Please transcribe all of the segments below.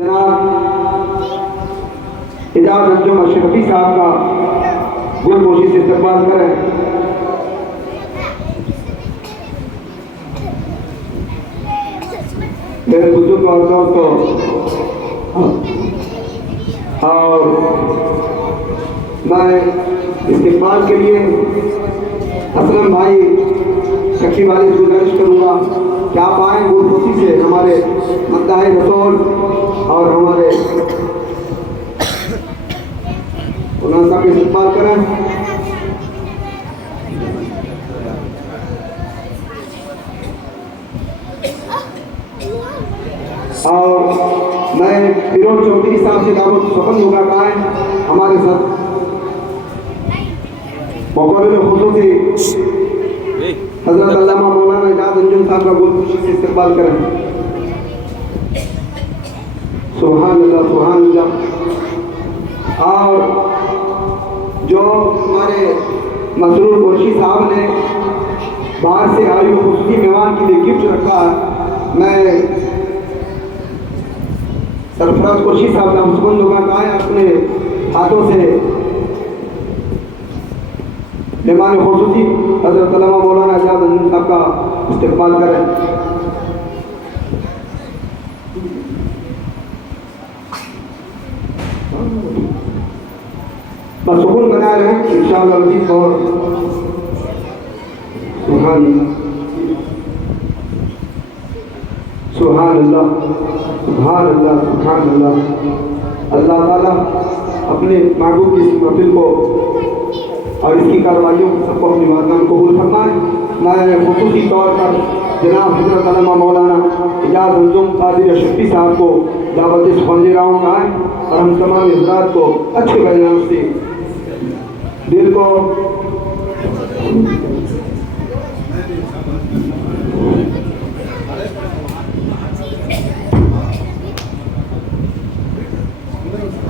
جناب اعجاز انجم اشرفی صاحب کا گل پوشی سے استقبال کریں. میرے بزرگ اور دوستوں، اور میں استقبال کے لیے اسلم بھائی شکی والے سے گزارش کروں گا کہ آپ آئیں گل پوشی سے ہمارے مداح رسول اور ہمارے مولانا صاحب کا استقبال کریں. اور میں فیروز چودھری صاحب سے دعوت سخن ہوگا پائیں ہمارے ساتھ مقابل خصوصی حضرت علامہ مولانا اعجاز انجم صاحب کا گل پوشی سے استقبال کریں. سبحان اللہ سبحان اللہ. اور جو ہمارے مسرور قریشی صاحب نے باہر سے آئی ہوئی خصوصی مہمان کے لیے گفٹ رکھا ہے، میں سرفراز قریشی صاحب کا مسکن ہوگا کہا اپنے ہاتھوں سے مہمان خصوصی حضرت علامہ مولانا اعجاز انجم صاحب کا استقبال کریں. بس سکون بنا رہے ہیں انشاءاللہ عزیز. اور سبحان اللہ سبحان اللہ سبحان اللہ سبحان اللہ. اللہ تعالیٰ اپنے محبوب کی اس محفل کو اور اس کی کاروائیوں کو سب کو اپنی بارگاہ قبول فرمائے. میں خصوصی طور پر جناب حضرت علامہ مولانا اعجاز انجم قادری اشرفی صاحب کو دعوت سخن دے رہا ہوں آئیں اور ہم تمام حضرات کو اچھے بیان سے دل کو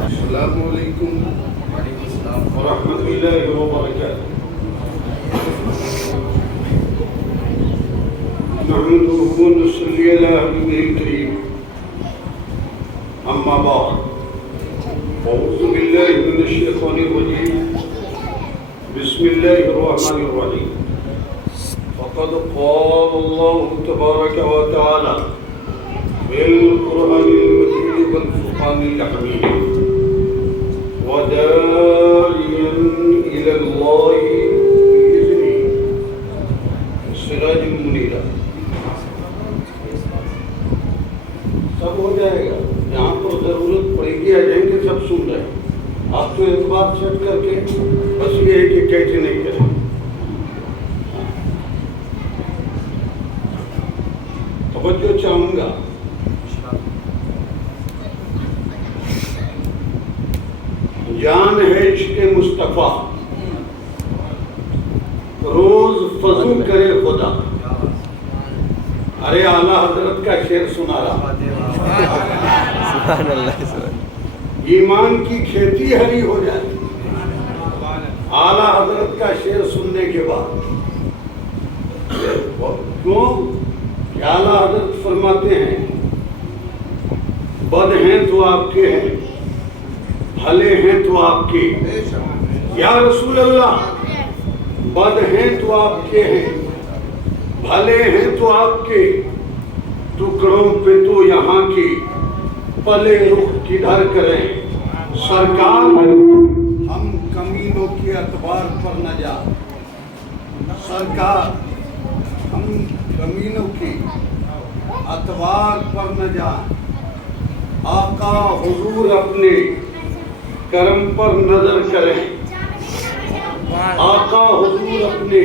السلام علیکم ورحمۃ اللہ وبرکاتہ. نحمده ونصلي على حبيبه الكريم. أما بعد، أعوذ بالله من الشيطان الرجيم. بسم الله الرحمن الرحيم. فقد قال الله تبارك وتعالى في القرآن المجيد والفرقان الحميد وداعيا إلى الله بإذنه سراجا منيرا. سب ہو جائے گا، یہاں تو ضرورت پڑے گی، آ جائیں گے سب سن رہے ہیں. آپ تو ایک بات سیٹ کر کے بس یہ ہے کہ کیسے نہیں کریں. توجہ چاہوں گا. جان ہے عشق مصطفیٰ، روز فضو کرے خدا. ارے اعلیٰ حضرت کا شعر سنا رہا. ایمان کی کھیتی ہری ہو جائے اعلیٰ حضرت کا شعر سننے کے بعد. کیوں کہ اعلیٰ حضرت فرماتے ہیں بد ہیں تو آپ کے ہیں، بھلے ہیں تو آپ کے. یا رسول اللہ، بد ہیں تو آپ کے ہیں، بھلے ہیں تو آپ کے. ٹکڑوں پہ تو یہاں کے پلے رخ کدھر کریں. سرکار ہم کمینوں کے اعتبار پر نہ جا. سرکار ہم کمینوں کے اعتبار پر نہ جا. آقا حضور اپنے کرم پر نظر کریں. آقا حضور اپنے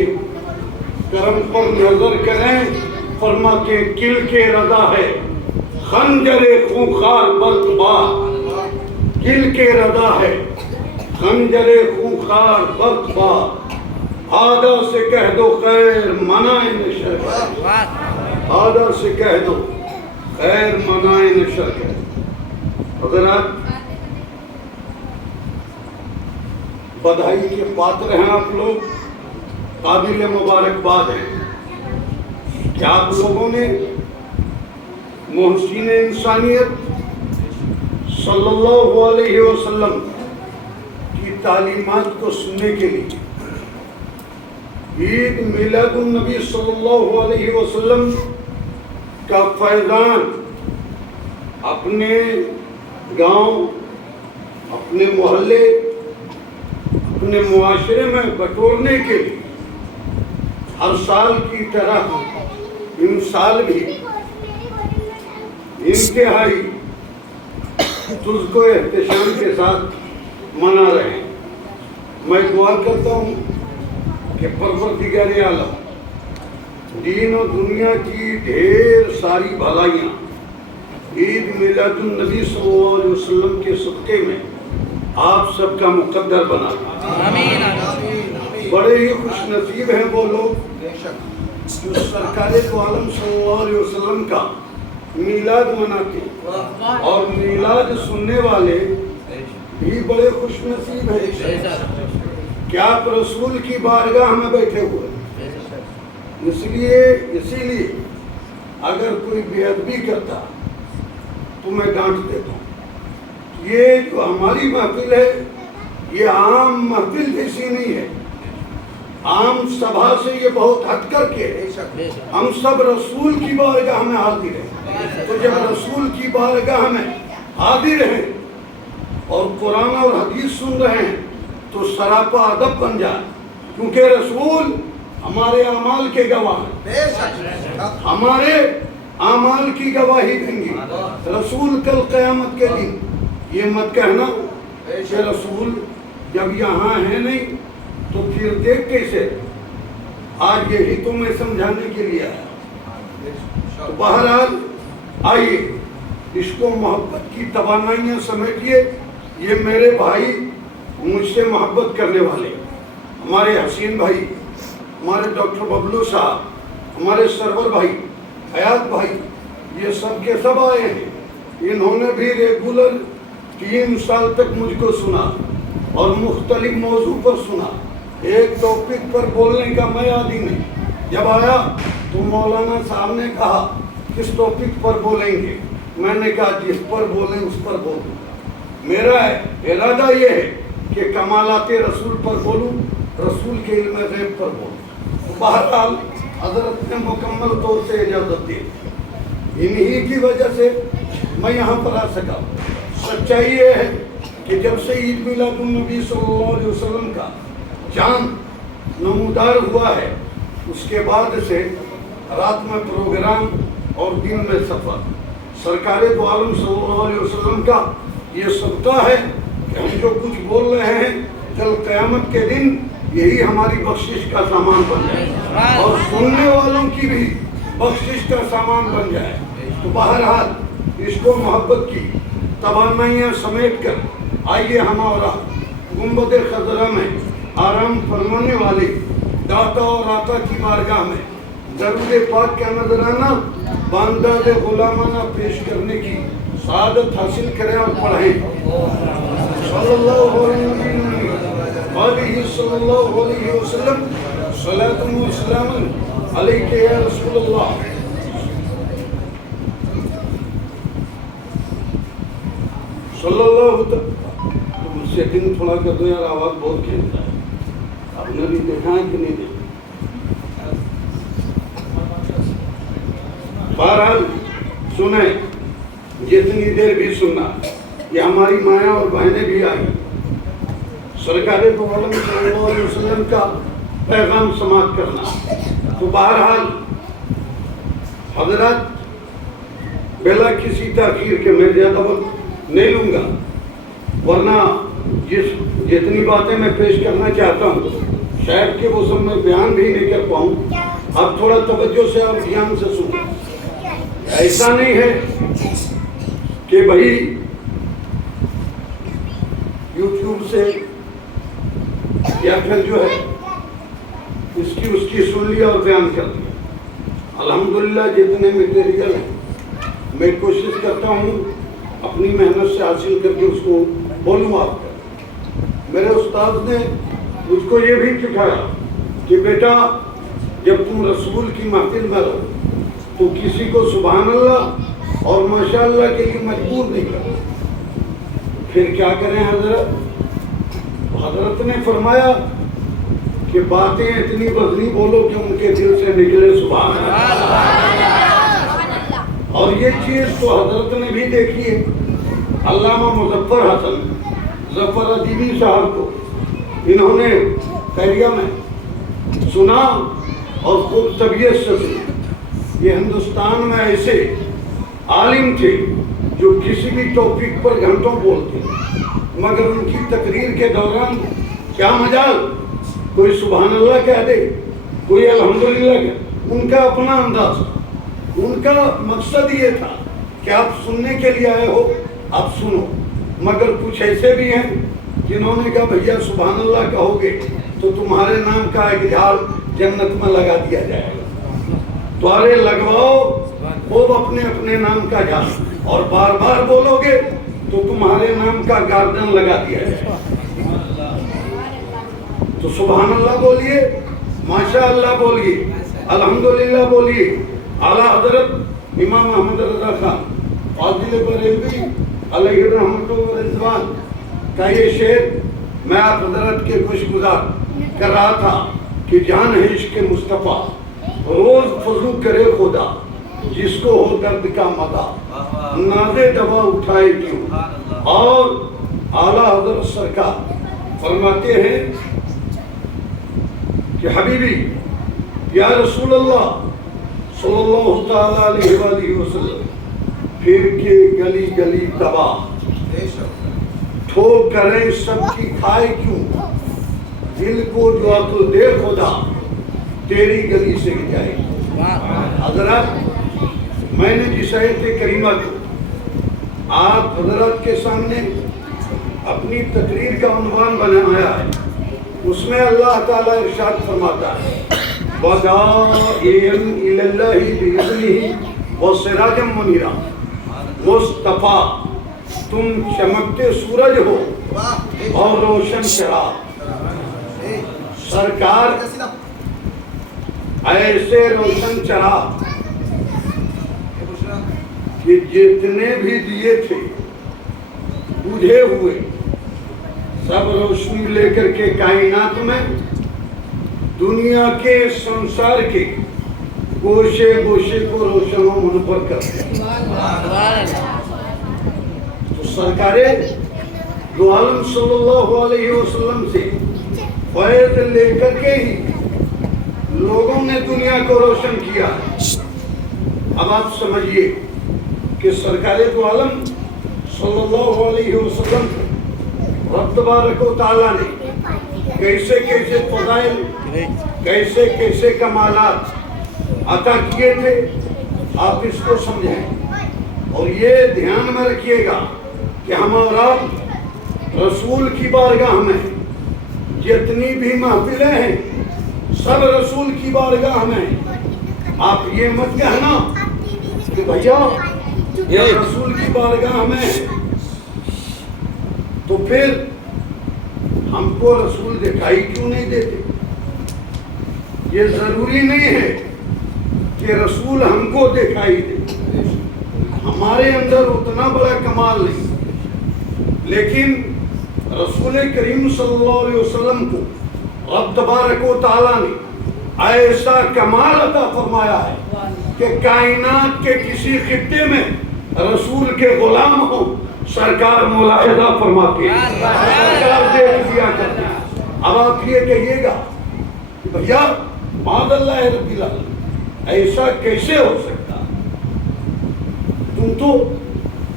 کرم پر نظر کریں. فرماتے کل کے رضا ہے خنجر خونخوار برقبار. کل کے رضا ہے خنجر خونخوار برقبار. آدھا سے کہہ دو خیر منائے نشر. آدھا سے کہہ دو خیر منائے نشر. حضرات بدھائی کے پاتر ہیں آپ لوگ، قابل مبارکباد ہیں کہ آپ لوگوں نے محسن انسانیت صلی اللہ علیہ وسلم کی تعلیمات کو سننے کے لیے عید میلاد النبی صلی اللہ علیہ وسلم کا فیضان اپنے گاؤں، اپنے محلے، اپنے معاشرے میں بٹورنے کے لیے ہر سال کی طرح ان سال بھی انتہائی تجھ کو احتشام کے ساتھ منا رہے ہیں۔ میں دعا کرتا ہوں کہ پروردگار عالم دین و دنیا کی ڈھیر ساری بھلائیاں عید میلاد النبی صلی اللہ علیہ وسلم کے صدقے میں آپ سب کا مقدر بنا دے۔ بڑے ہی خوش نصیب ہیں وہ لوگ جو سرکار دو عالم صلی اللہ علیہ وسلم کا میلاد مناتے ہیں، اور میلاد سننے والے بھی بڑے خوش نصیب ہیں کہ آپ رسول کی بارگاہ میں بیٹھے ہوئے۔ اسی لیے اگر کوئی بے ادبی کرتا تو میں ڈانٹ دیتا ہوں۔ یہ جو ہماری محفل ہے یہ عام محفل جیسی نہیں ہے، عام سبھا سے یہ بہت ہٹ کر کے ہم سب رسول کی بارگاہ میں حاضر ہیں۔ تو جب رسول کی بارگاہ میں حاضر ہیں اور قرآن اور حدیث سن رہے ہیں تو سراپا ادب بن جائے، کیونکہ رسول ہمارے اعمال کے گواہ ہیں، ہمارے اعمال کی گواہی دیں گے۔ رسول کل قیامت کے دن یہ مت کہنا کہ رسول جب یہاں ہے نہیں تو پھر دیکھ کیسے، آج یہی تو میں سمجھانے کے لیے آیا۔ تو بہرحال آئیے عشق و محبت کی توانائیاں سمیٹیے۔ یہ میرے بھائی مجھ سے محبت کرنے والے، ہمارے حسین بھائی، ہمارے ڈاکٹر ببلو صاحب، ہمارے سرور بھائی، حیات بھائی، یہ سب کے سب آئے ہیں۔ انہوں نے بھی ریگولر 3 سال تک مجھ کو سنا اور مختلف موضوع پر سنا۔ ایک ٹاپک پر بولنے کا میں عادی نہیں، جب آیا تو مولانا صاحب نے کہا کس ٹاپک پر بولیں گے، میں نے کہا جس پر بولیں اس پر بولوں۔ میرا ارادہ یہ ہے کہ کمالات رسول پر بولوں، رسول کے علم غیب پر بولوں۔ بہرحال حضرت نے مکمل طور سے اجازت دی، انہی کی وجہ سے میں یہاں پر آ سکا۔ سچائی یہ ہے کہ جب سے عید میلاد النبی صلی اللہ علیہ وسلم کا چاند نمودار ہوا ہے، اس کے بعد سے رات میں پروگرام اور دن میں سفر، سرکار دو عالم صلی اللہ علیہ وسلم کا یہ صدقہ ہے کہ ہم جو کچھ بول رہے ہیں کل قیامت کے دن یہی ہماری بخشش کا سامان بن جائے اور سننے والوں کی بھی بخشش کا سامان بن جائے۔ تو بہرحال عشق و محبت کی توانائیاں سمیٹ کر آئیے ہمارا گنبد خضرا میں آرام فرمانے والے داتا اور آقا کی بارگاہ میں درود پاک کا نذرانہ بانداد غلامانہ پیش کرنے کی سعادت حاصل کریں اور پڑھیں۔ صلی اللہ علیہ وسلم صلاۃ و سلام علیک یا رسول اللہ۔ صلی اللہ مجھ سے دن تھوڑا کر دو یار، آواز بہت کھیلتا ہے، آپ نے بھی دیکھا ہے کہ نہیں دیکھا؟ بہرحال سنیں، جتنی دیر بھی سننا، یہ ہماری مائیں اور بہنیں بھی آئی، سرکار دو عالم صلی اللہ علیہ وسلم کا پیغام سماعت کرنا۔ تو بہرحال حضرات بلا کسی تاخیر کے میں زیادہ وقت نہیں لوں گا، ورنہ جتنی باتیں میں پیش کرنا چاہتا ہوں شاید کہ وہ سب میں بیان بھی نہیں کر پاؤں۔ اب تھوڑا توجہ سے اور دھیان سے سنیں۔ ایسا نہیں ہے کہ بھائی یوٹیوب سے یا پھر جو ہے اس کی سن لیا اور بیان کر دیا۔ الحمدللہ جتنے میٹیریل ہیں میں کوشش کرتا ہوں اپنی محنت سے حاصل کر کے اس کو بولوں آپ کا۔ میرے استاد نے مجھ کو یہ بھی سکھایا کہ بیٹا جب تم رسول کی محفل میں رہو تو کسی کو سبحان اللہ اور ماشاء اللہ کے لیے مجبور نہیں کرو، پھر کیا کریں حضرت؟ حضرت نے فرمایا کہ باتیں اتنی وزنی بولو کہ ان کے دل سے نکلے سبحان اللہ۔ اور یہ چیز تو حضرت نے بھی دیکھی ہے۔ علامہ مظفر حسن ظفر ادیبی صاحب کو انہوں نے خیریہ میں سنا اور خوب طبیعت سے سنا۔ یہ ہندوستان میں ایسے عالم تھے جو کسی بھی ٹاپک پر گھنٹوں بولتے، مگر ان کی تقریر کے دوران کیا مجال، کوئی سبحان اللہ کہہ دے، کوئی الحمدللہ کہہ، ان کا اپنا انداز، ان کا مقصد یہ تھا کہ آپ سننے کے لیے آئے ہو آپ سنو۔ مگر کچھ ایسے بھی ہیں جنہوں نے کہا بھیا سبحان اللہ کہو گے تو تمہارے نام کا ایک جھاڑ جنت میں لگا دیا جائے گا، تمہارے لگواؤ خوب اپنے اپنے نام کا جھاڑ، اور بار بار بولو گے تو تمہارے نام کا گارڈن لگا دیا جائے گا۔ تو سبحان اللہ بولیے، ماشاء اللہ بولیے، الحمدللہ بولیے۔ اعلیٰ حضرت امام احمد رضا خان فاضل بریلوی علیہ رحمت و رضوان کا یہ شعر میں آپ حضرت کے خوش گزار کر رہا تھا کہ جان ہے عشق مصطفیٰ روز فضو کرے خدا جس کو ہو درد کا مدہ نازے دوا اٹھائے کیوں۔ اور اعلیٰ حضرت سرکار فرماتے ہیں کہ حبیبی یا رسول اللہ صلی اللہ تعالیٰ علیہ وآلہ وسلم پھر کے گلی گلی تباہ ٹھوک کرے سب کی کھائے کیوں دل کو جو عقل دے خدا تیری گلی سے جائے۔ حضرات میں نے جس آیت کریمہ کو آپ حضرات کے سامنے اپنی تقریر کا عنوان بنایا ہے، اس میں اللہ تعالیٰ ارشاد فرماتا ہے وَدَاعِيًا إِلَى اللَّهِ بِإِذْنِهِ وَسِرَاجًا مُنِيرًا۔ مصطفیٰ تم چمکتے سورج ہو اور روشن چراغ، سرکار ایسے روشن چراغ کہ جتنے بھی دیے تھے بجھے ہوئے سب روشنی لے کر کے کائنات میں دنیا کے سنسار کے گوشے گوشے کو روشن و منور کرتے ہیں۔ تو سرکار دو عالم صلی اللہ علیہ وسلم سے فیض لے کر کے ہی لوگوں نے دنیا کو روشن کیا۔ اب آپ سمجھئے کہ سرکار دو عالم صلی اللہ علیہ وسلم رب تبارک و تعالیٰ نے کیسے کیسے فضائل، کیسے کیسے کمالات عطا کیے تھے، آپ اس کو سمجھیں اور یہ دھیان میں رکھیے گا کہ ہم اور آپ رسول کی بارگاہ میں جتنی بھی محفلیں ہیں سب رسول کی بارگاہ میں۔ آپ یہ مت کہنا کہ بھیا یہ رسول کی بارگاہ میں تو پھر ہم کو رسول دکھائی کیوں نہیں دیتے۔ یہ ضروری نہیں ہے کہ رسول ہم کو دکھائی دے، ہمارے اندر اتنا بڑا کمال نہیں، لیکن رسول کریم صلی اللہ علیہ وسلم کو رب تبارک و تعالیٰ نے ایسا کمال عطا فرمایا ہے کہ کائنات کے کسی خطے میں رسول کے غلام ہو سرکار ملاحظہ فرماتے ہیں، سرکار دیکھ دیا کرتے ہیں۔ اب آپ یہ کہیے گا کہ بھیا معاذ اللہ رب العالمین ایسا کیسے ہو سکتا؟ تم تو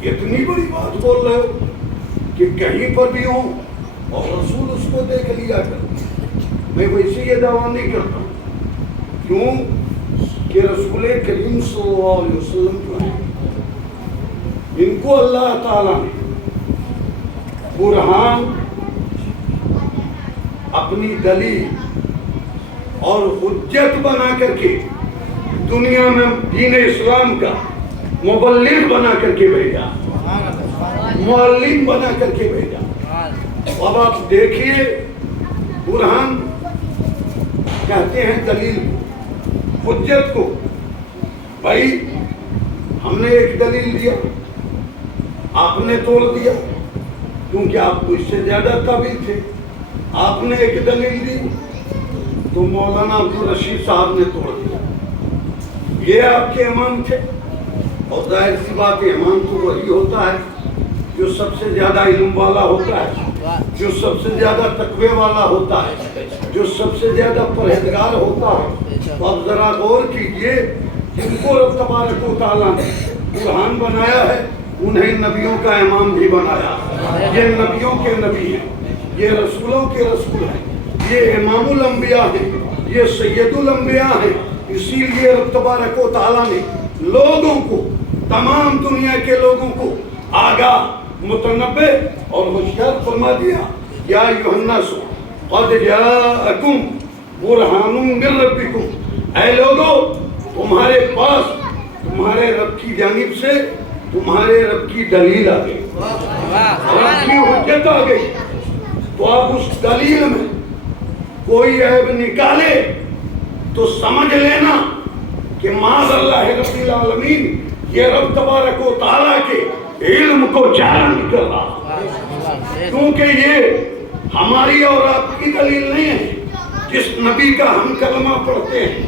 اتنی بڑی بات بول رہے ہو کہ کہیں پر بھی ہوں اور رسول اس کو دیکھ لیا کرتے۔ میں ویسے یہ دعویٰ نہیں کرتا ہوں، کیوں کہ رسول کریم صلی اللہ علیہ وسلم جو ہیں ان کو اللہ تعالیٰ نے برہان، اپنی دلیل اور حجت بنا کر کے دنیا میں دین اسلام کا مبلغ بنا کر کے بھیجا، معلم بنا کر کے بھیجا۔ اب آپ دیکھیے برہان کہتے ہیں دلیل کو، حجت کو۔ بھائی ہم نے ایک دلیل دیا، آپ نے توڑ دیا، کیونکہ آپ کو اس سے زیادہ قابل تھے. آپ نے ایک دلیل دی تو مولانا عبدالرشید صاحب نے توڑ دیا. یہ آپ کے امام تھے اور ظاہر سی بات ہے امام تو وہی ہوتا ہے جو سب سے زیادہ علم والا ہوتا ہے, جو سب سے زیادہ تقوی والا ہوتا ہے, جو سب سے زیادہ پرہیزگار ہوتا ہے. تو اب ذرا غور کیجئے, جن کو رب تبارک و تعالیٰ نے قرآن بنایا ہے انہیں نبیوں کا امام بھی بنایا. یہ نبیوں کے نبی ہیں, یہ رسولوں کے رسول ہیں, یہ امام الانبیاء ہیں, یہ سید الانبیاء ہیں. اسی لیے رب تبارک و تعالیٰ نے لوگوں کو, تمام دنیا کے لوگوں کو آگاہ, متنبع اور ہوشیار فرما دیا. یا ایھا الناس قد جاءکم برہان من ربکم, اے لوگو تمہارے پاس تمہارے رب کی جانب سے تمہارے رب کی دلیل آ گئی, رب کی حجت آ گئی. تو آپ اس دلیل میں کوئی عیب نکالے تو سمجھ لینا کہ معاذ اللہ رب العالمین یہ رب تبارک و تعالیٰ کے علم کو چیلنج کر رہا, کیونکہ یہ ہماری اور آپ کی دلیل نہیں ہے. جس نبی کا ہم کلمہ پڑھتے ہیں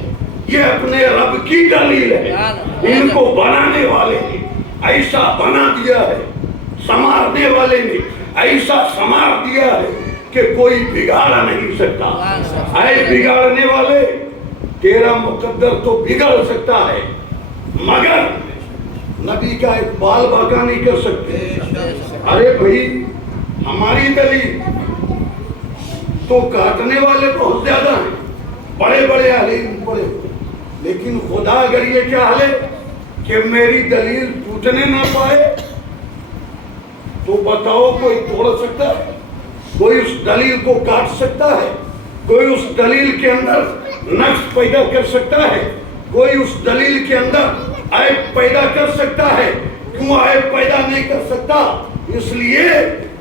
یہ اپنے رب کی دلیل ہے. ان کو بنانے والے نے ایسا بنا دیا ہے, سنوارنے والے نے ایسا سنوار دیا ہے کہ کوئی بگاڑ نہیں سکتا. اے بگاڑنے والے, تیرا مقدر تو بگڑ سکتا ہے مگر نبی کا ایک بال باقا نہیں کر سکتے. ارے بھائی ہماری دلیل تو کاٹنے والے بہت زیادہ ہیں, بڑے بڑے علیم پڑے, لیکن خدا اگر یہ چاہے کہ میری دلیل ٹوٹنے نہ پائے تو بتاؤ کوئی توڑ سکتا ہے, کوئی اس دلیل کو کاٹ سکتا ہے, کوئی اس دلیل کے اندر نقص پیدا کر سکتا ہے, کوئی اس دلیل کے اندر عیب پیدا کر سکتا ہے. کیوں عیب پیدا نہیں کر سکتا؟ اس لیے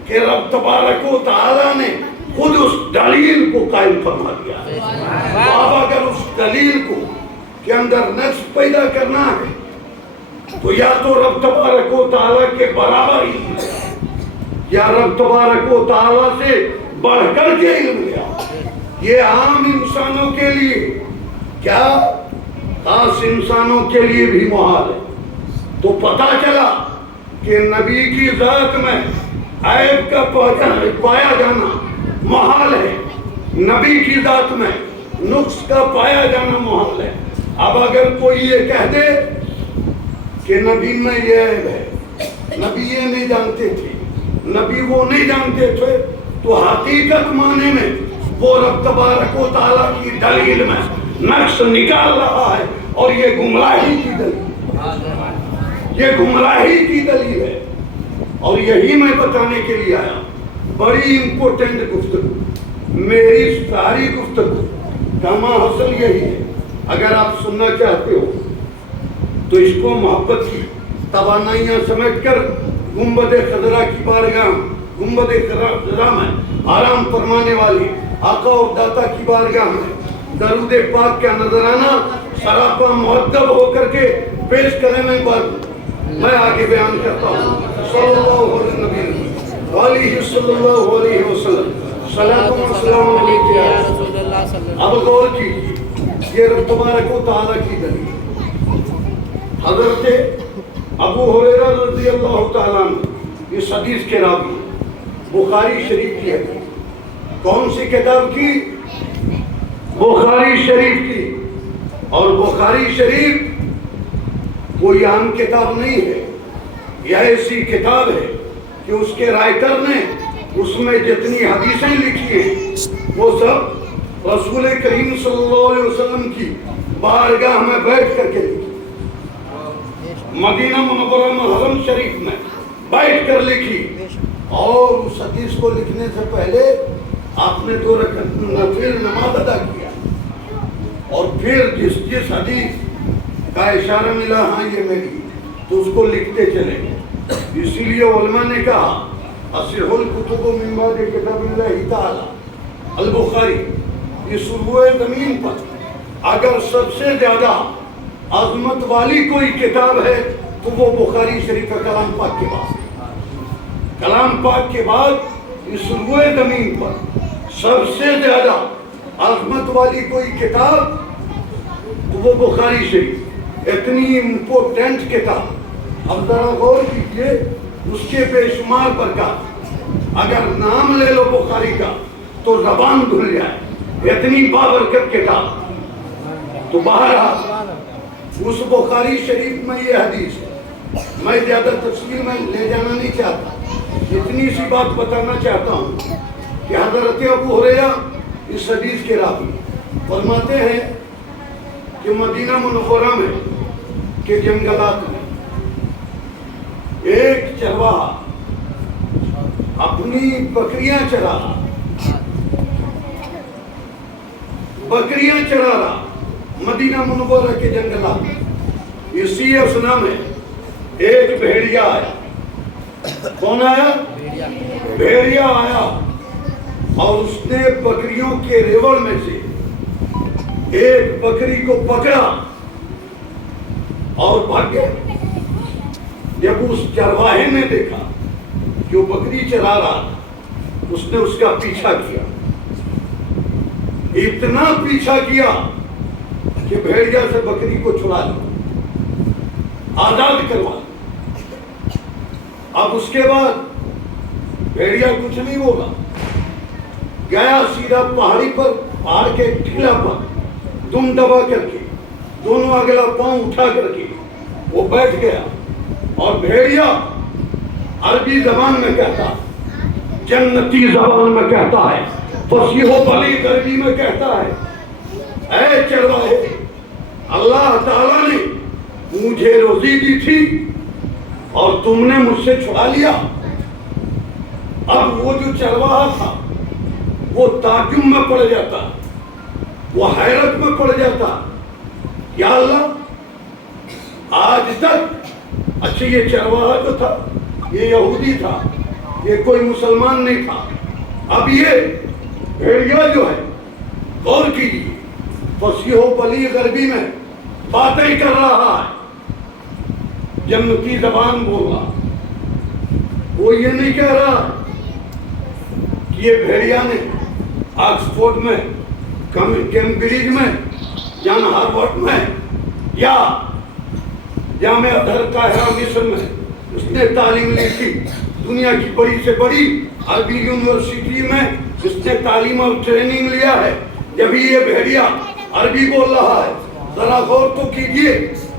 کہ رب تبارک و تعالیٰ نے خود اس دلیل کو قائم فرما دیا ہے. اب اگر اس دلیل کو کے اندر نقص پیدا کرنا ہے تو یا تو رب تبارک و تعالیٰ کے برابر علم ہے یا رب تبارک و تعالیٰ سے بڑھ کر کے علم لیا. یہ عام انسانوں کے لیے کیا خاص انسانوں کے لیے بھی محال ہے. تو پتہ چلا کہ نبی کی ذات میں عیب کا پایا جانا محال ہے, نبی کی ذات میں نقص کا پایا جانا محال ہے. اب اگر کوئی یہ کہہ دے کہ نبی میں یہ عیب ہے, نبی یہ نہیں جانتے تھے, نبی وہ نہیں جانتے تھے, تو حقیقت معنی میں وہ رب تبارک و تعالیٰ کی دلیل میں نقص نکال رہا ہے اور یہ گمراہی کی دلیل, یہ گمراہی کی دلیل ہے. اور یہی میں بتانے کے لیے آیا. بڑی امپورٹنٹ گفتگو, میری ساری گفتگو کا حاصل یہی ہے. اگر آپ سننا چاہتے ہو تو اس کو محبت کی توانائیاں سمیٹ کر گنبد خضرا کی بارگاہ, گنبد خضرا میں آرام فرمانے والی آقا اور داتا کی بارگاہ میں درود پاک کا نذرانہ سراپا مؤدب ہو کر کے پیش کرنے میں آگے بیان کرتا ہوں. صلی اللہ علیہ نبی علیہ صلی اللہ علیہ وسلم, صلاۃ و سلام علیک یا رسول اللہ. اب غور کیجیے, یہ رب تبارک و تعالیٰ کی دلیل. حضرت ابو ہریرہ رضی اللہ تعالیٰ عنہ اس حدیث کے راوی, بخاری شریف کی حدیث. کون سی کتاب کی؟ بخاری شریف کی. اور بخاری شریف کوئی عام کتاب نہیں ہے, یہ ایسی کتاب ہے کہ اس کے رائٹر نے اس میں جتنی حدیثیں لکھی ہیں وہ سب رسول کریم صلی اللہ علیہ وسلم کی بارگاہ میں بیٹھ کر کے لکھی, مدینہ منورہ میں حرم شریف میں بیٹھ کر لکھی. اور اس حدیث کو لکھنے سے پہلے آپ نے 2 رکعت نفل نماز ادا کیا اور پھر جس حدیث کا اشارہ ملا ہاں یہ میری, تو اس کو لکھتے چلے گئے. اسی لیے علماء نے کہا اصح الکتب من بعد کتاب اللہ تعالی البخاری. اس روئے زمین پر اگر سب سے زیادہ عظمت والی کوئی کتاب ہے تو وہ بخاری شریف کا کلام پاک کے پاس. کلام پاک کے بعد اس روئے زمین پر سب سے زیادہ عظمت والی کوئی کتاب تو وہ بخاری شریف، اتنی امپورٹنٹ کتاب۔ اب ذرا غور کیجئے اس کے بے شمار برکات، اگر نام لے لو بخاری کا تو زبان دھل جائے، اتنی بابرکت کتاب۔ تو بہرحال اس بخاری شریف میں یہ حدیث ہے، میں زیادہ تفصیل میں لے جانا نہیں چاہتا، اتنی سی بات بتانا چاہتا ہوں کہ حضرت ابو ہریرہ اس حدیث کے راوی فرماتے ہیں کہ مدینہ منورہ میں کے جنگلات میں ایک چرواہا اپنی بکریاں چرا رہا مدینہ منورہ کے جنگلات میں۔ اسی اثنا میں ایک بھیڑیا آیا۔ کون آیا؟ بھیڑیا آیا اور اس نے بکریوں کے ریوڑ میں سے ایک بکری کو پکڑا اور بھاگ گیا۔ جب اس چرواہے نے دیکھا کہ وہ بکری چرا رہا تھا، اس نے اس کا پیچھا کیا، اتنا پیچھا کیا کہ بھیڑیا سے بکری کو چھڑا لیا، آزاد کروا لیا۔ اب اس کے بعد بھیڑیا کچھ نہیں ہوگا، گیا سیدھا پہاڑی پر، پہاڑ کے ٹھیلا پر دم دبا کر کے دونوں اگلا پاؤں اٹھا کر کے وہ بیٹھ گیا، اور بھیڑیا عربی زبان میں کہتا، جنتی زبان میں کہتا ہے، فصیح و بلیغ عربی میں کہتا ہے، اے چرواہے، اللہ تعالیٰ نے مجھے روزی دی تھی اور تم نے مجھ سے چھڑا لیا۔ اب وہ جو چرواہا تھا وہ تعجب میں پڑ جاتا، وہ حیرت میں پڑ جاتا، یا اللہ آج تک، اچھا یہ چرواہا جو تھا یہ یہودی تھا، یہ کوئی مسلمان نہیں تھا، اب یہ بھیڑیا جو ہے، غور کیجیے، فصیح و بلیغ عربی میں باتیں کر رہا ہے، جنتی زبان بول رہا، وہ یہ نہیں کہہ رہا کہ یہ بھیڑیا نے آکسفورڈ میں، کیمبرج میں، جان ہارورڈ میں، یا جامعہ القاہرہ مصر میں اس نے تعلیم لی تھی، دنیا کی بڑی سے بڑی عربی یونیورسٹی میں اس نے تعلیم اور ٹریننگ لیا ہے، جب یہ بھیڑیا عربی بول رہا ہے، ذرا غور تو کیجئے۔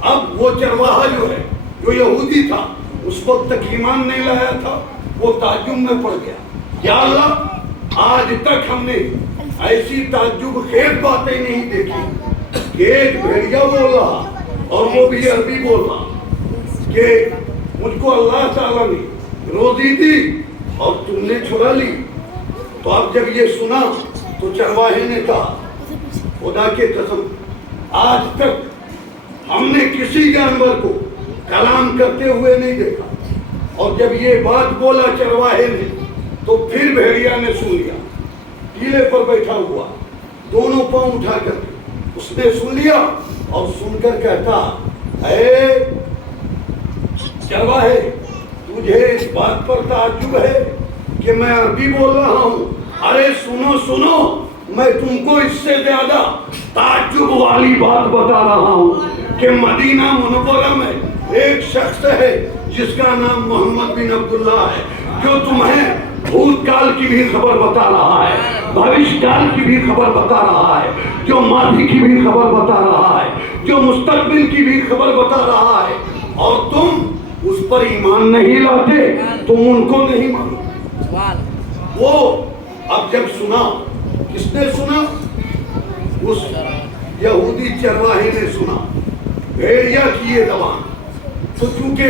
اب وہ چرواہا جو ہے، جو یہودی تھا، اس وقت تک ایمان نہیں لایا تھا، وہ تعجب میں پڑ گیا، یا اللہ آج تک ہم نے ایسی تعجب خیز باتیں نہیں دیکھی کہ ایک بھیڑیا بول رہا اور وہ بھی عربی بول رہا کہ مجھ کو اللہ تعالیٰ نے روزی دی اور تم نے چھڑا لی۔ تو اب جب یہ سنا تو چرواہے نے کہا، خدا کے قسم آج تک ہم نے کسی جانور کو کلام کرتے ہوئے نہیں دیکھا۔ اور جب یہ بات بولا چرواہے نے تو پھر بھیڑیا نے سن لیا، ٹیلے پر بیٹھا ہوا، دونوں پاؤں اٹھا کر اس نے سن لیا اور سن کر کہتا، اے چرواہے، تجھے اس بات پر تعجب ہے کہ میں عربی بول رہا ہوں؟ ارے سنو سنو، میں تم کو اس سے زیادہ تعجب والی بات بتا رہا ہوں کہ مدینہ منورہ میں ایک شخص ہے جس کا نام محمد بن عبداللہ ہے، جو تمہیں بھوت کال کی بھی خبر بتا رہا ہے، بھوش کال کی بھی خبر بتا رہا ہے، جو ماضی کی بھی خبر بتا رہا ہے، جو مستقبل کی بھی خبر بتا رہا ہے، اور تم اس پر ایمان نہیں لاتے، تم ان کو نہیں مانو۔ وہ اب جب سنا، کس نے سنا؟ اس یہودی چرواہے نے سنا، بھیڑیا کی یہ زبان، تو چونکہ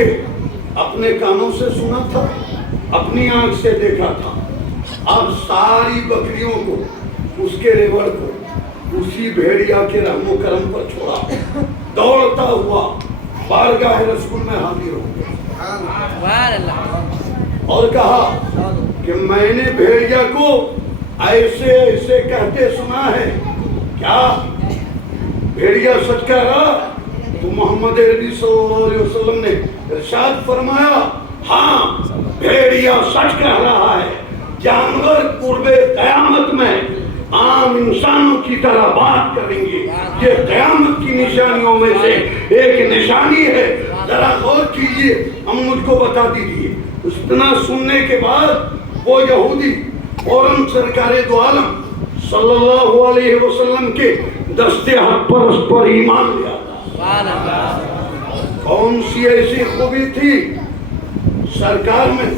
اپنے کانوں سے سنا تھا، اپنی آنکھ سے دیکھا تھا، اب ساری بکریوں کو، اس کے ریوڑ کو اسی بھیڑیا کے رحم و کرم پر چھوڑا، دوڑتا ہوا بارگاہ رسول میں حاضر ہو گیا اور کہا کہ میں نے بھیڑیا کو ایسے ایسے کہتے سنا ہے، کیا بھیڑیا سچ کہہ رہا؟ تو محمد عربی صلی اللہ علیہ وسلم نے ارشاد فرمایا، ہاں بھیڑیا سچ کہہ رہا ہے، جانور قرب قیامت میں عام انسانوں کی طرح بات کریں گے۔ یہ قیامت کی نشانیوں میں سے ایک نشانی ہے، ذرا غور کیجئے، ہم مجھ کو بتا دیجئے۔ اتنا سننے کے بعد وہ یہودی فوراً سرکار دو عالم صلی اللہ علیہ وسلم کے دستے حق پرست پر ایمان لے آتا۔ کون سی ایسی خوبی تھی سرکار میں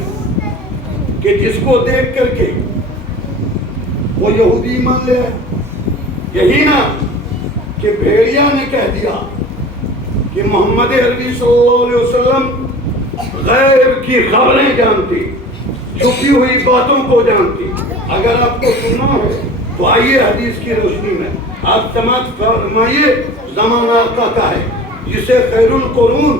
کہ جس کو دیکھ کر کے وہ یہودی ایمان لے آئے؟ یہی نا کہ بھیڑیا نے کہہ دیا کہ محمد عربی صلی اللہ علیہ وسلم غیب کی خبریں جانتی، چھپی ہوئی باتوں کو جانتی۔ اگر آپ کو سننا ہو تو آئیے حدیث کی روشنی میں آپ سماعت فرمائیے۔ زمانہ آقا کا ہے جسے خیر القرون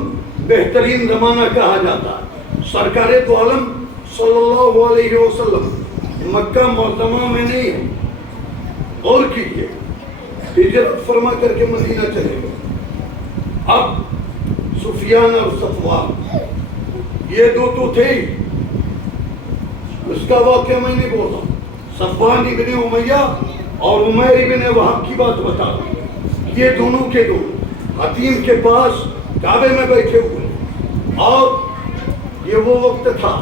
بہترین زمانہ کہا جاتا ہے۔ سرکار دو عالم صلی اللہ علیہ وسلم مکہ معظمہ میں نہیں ہے، اور کیجئے ہجرت فرما کر کے مدینہ چلے گئے۔ اب سفیان اور صفوان یہ دو تو تھے ہی، اس کا واقعہ میں نہیں بول رہا۔ صفوان ابن امیہ اور عمیر ابن وہب کی بات بتا رہا ہوں۔ یہ دونوں کے دونوں حتیم کے پاس کعبے میں بیٹھے ہوئے، اور یہ وہ وقت تھا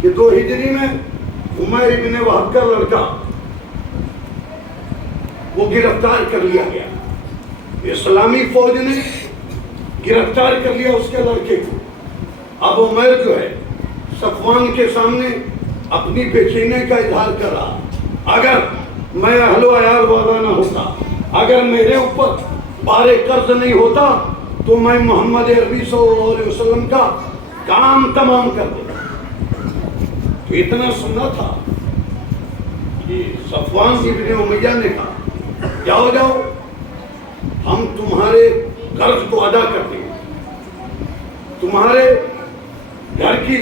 کہ 2 ہجری میں عمیر ابن وہب کا لڑکا وہ گرفتار کر لیا گیا۔ اسلامی فوج نے گرفتار کر لیا اس کے لڑکے کو۔ اب عمیر جو ہے صفوان کے سامنے اپنی بے چینی کا اظہار کر رہا، اگر میں اہل و عیال والا نہ ہوتا، اگر میرے اوپر بار قرض نہیں ہوتا تو میں محمد عربی صلی اللہ علیہ وسلم کا کام تمام کر دیتا۔ تو اتنا سننا تھا کہ صفوان ابن امیہ نے کہا جاؤ جاؤ، ہم تمہارے قرض کو ادا کر دیں، تمہارے گھر کی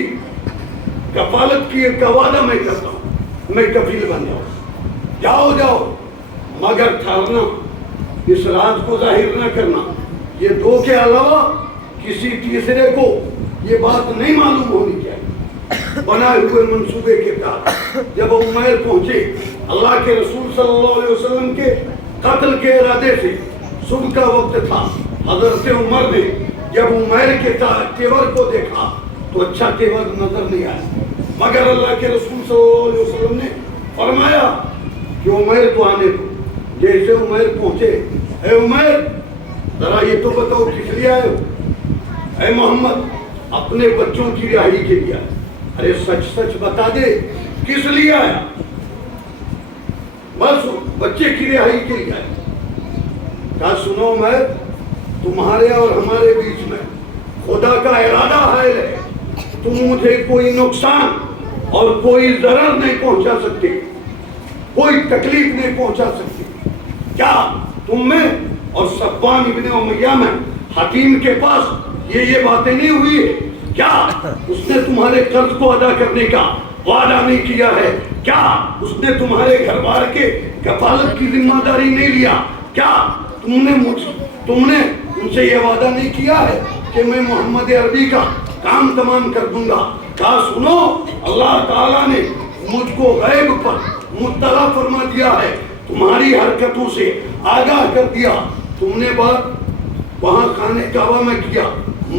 کفالت کی ایک وعدہ میں کرتا ہوں، میں کفیل بن جاؤں، جاؤ جاؤ، مگر ٹھہرنا، اس راز کو ظاہر نہ کرنا۔ یہ 2 کے علاوہ کسی تیسرے کو یہ بات نہیں معلوم ہونی چاہیے۔ بنائے ہوئے منصوبے کے تحت جب عمیر پہنچے، اللہ کے رسول صلی اللہ علیہ وسلم کے قتل کے ارادے سے صبح کا وقت تھا، حضرت عمر نے جب عمیر کے تیور کو دیکھا تو اچھا تیور نظر نہیں آیا، مگر اللہ کے رسول صلی اللہ علیہ وسلم نے فرمایا کہ عمیر کو آنے دو۔ جیسے عمیر پہنچے، اے عمیر ذرا یہ تو بتاؤ کس لیے آئے ہو؟ اے محمد اپنے بچوں کی رہائی کے لیے۔ ارے سچ سچ بتا دے کس لیے آیا؟ بس بچے کی رہائی کے لیے آیا۔ کہا سنو عمیر، تمہارے اور ہمارے بیچ میں خدا کا ارادہ حائل ہے، تم مجھے کوئی نقصان اور کوئی ضرر نہیں پہنچا سکتے، کوئی تکلیف نہیں پہنچا سکتے۔ کیا تم میں اور صفوان ابن امیہ میں حتیم کے پاس یہ باتیں نہیں ہوئی ہے؟ کیا اس نے تمہارے قرض کو ادا کرنے کا وعدہ نہیں کیا ہے؟ کیا اس نے تمہارے گھر بار کے کفالت کی ذمہ داری نہیں لیا؟ کیا تم نے ان سے یہ وعدہ نہیں کیا ہے کہ میں محمد عربی کا کام تمام کر دوں گا؟ کہا سنو، اللہ تعالیٰ نے مجھ کو غیب پر مطلع فرما دیا ہے، تمہاری حرکتوں سے آگاہ کر دیا۔ تم نے بات وہاں خانہ کعبہ میں کیا،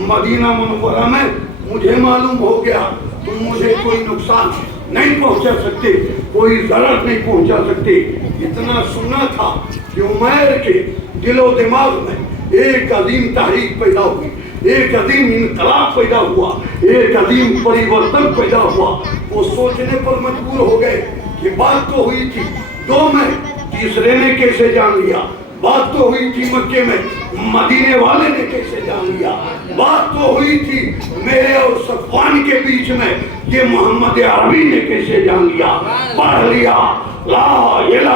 مدینہ منورہ میں مجھے معلوم ہو گیا، تم مجھے کوئی نقصان نہیں پہنچا سکتے، کوئی ضرر نہیں پہنچا سکتے۔ اتنا سننا تھا کہ عمیر کے دل و دماغ میں ایک عظیم تحریک پیدا ہوئی، ایک عظیم انقلاب پیدا ہوا، ایک عظیم پریورتن پیدا ہوا۔ وہ سوچنے پر مجبور ہو گئے کہ بات تو ہوئی تھی 2 میں، تیسرے نے کیسے جان لیا؟ بات تو ہوئی تھی مکے میں، مدینے والے نے کیسے جان لیا؟ بات تو ہوئی تھی میرے اور صفوان کے بیچ میں، یہ محمد عربی نے کیسے جان لیا؟ پڑھ لیا لا الہ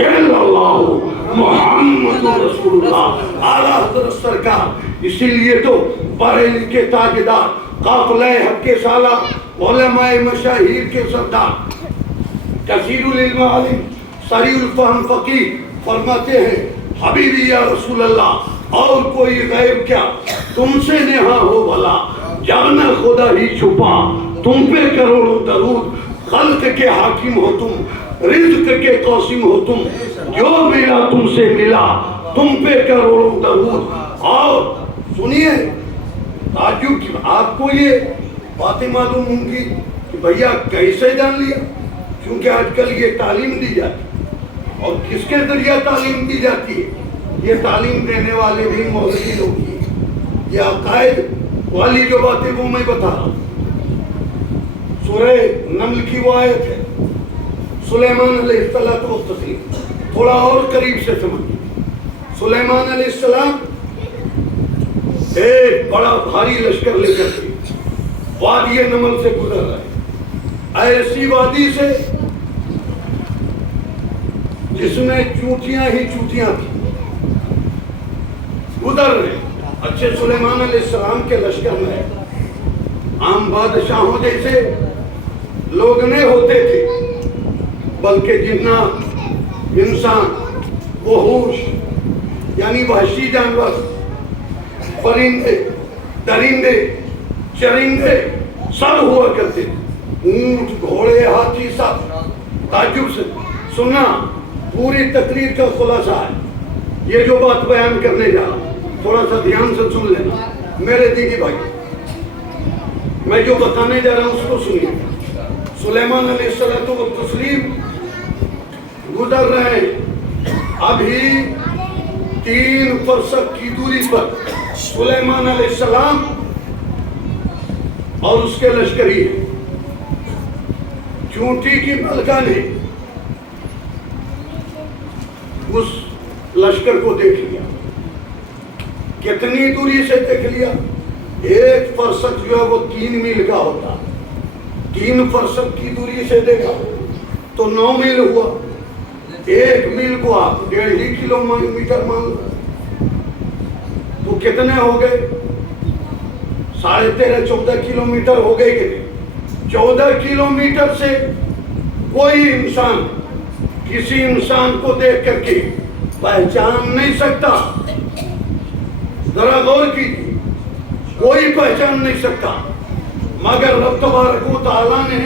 الا اللہ محمد رسول اللہ، اعلیٰ حضرت سرکار۔ اسی لیے تو بریلی کے تاجدار، قافلہ حق کے سالار، علماء مشاہیر کے سردار، کثیر العلم عالم، سریع الفہم فقیہ فرماتے ہیں حبیبی یا رسول اللہ، اور کوئی غیب کیا تم سے نہا ہو بھلا، جانا خدا ہی چھپا تم پہ کروڑوں درود، خلق کے حاکم ہو تم، رزق کے قاسم ہو تم، جو ملا تم سے ملا، تم پہ کروڑوں درود۔ اور سنیے تعجب کی، آپ کو یہ باتیں معلوم ہوں گی کہ بھیا کیسے جان لیا؟ کیونکہ آج کل یہ تعلیم دی جاتی، اور کس کے ذریعہ تعلیم دی جاتی ہے؟ یہ تعلیم دینے والے بھی مولوی لوگ ہی، یہ عقائد والی جو باتیں وہ میں بتا رہا ہوں۔ سورہ نمل کی وہ آیت ہے، سلیمان علیہ السلام، تھوڑا اور قریب سے سمجھیں۔ سلیمان علیہ السلام ایک بڑا بھاری لشکر لے کر کے وادی نمل سے گزر رہے، ایسی وادی سے جس میں چونٹیاں ہی چونٹیاں تھیں، گزر رہے۔ اچھے سلیمان علیہ السلام کے لشکر میں عام بادشاہوں جیسے لوگ نہیں ہوتے تھے، بلکہ جنات، انسان، وحوش یعنی وحشی جانور، پرندے، درندے، چرندے سب ہوا کرتے تھے، اونٹ، گھوڑے، ہاتھی سب۔ تعجب سے سننا، پوری تقریر کا خلاصہ ہے یہ جو بات بیان کرنے جا رہا ہوں، تھوڑا سا دھیان سے سن لینا میرے دینی بھائی، میں جو بتانے جا رہا ہوں اس کو سنیے۔ سلیمان علیہ السلام گزر رہے ہیں، ابھی 3 فرسخ کی دوری پر سلیمان علیہ السلام اور اس کے لشکری ہیں۔ چونٹی کی ملکہ نے اس لشکر کو دیکھ لیا۔ کتنی دوری سے دیکھ لیا؟ 1 فرسخ جو ہے وہ 3 میل کا ہوتا، 3 فرسخ کی دوری سے دیکھا تو 9 میل ہوا۔ 1 میل کو آپ 1.5 کلومیٹر مان لو تو کتنے ہو گئے؟ 13.5-14 کلومیٹر ہو گئے کہ نہیں؟ 14 کلومیٹر سے کوئی انسان کسی انسان کو دیکھ کر کے پہچان نہیں سکتا۔ ذرا غور کیجیے، کوئی پہچان نہیں سکتا، مگر رب تبارک و تعالیٰ نے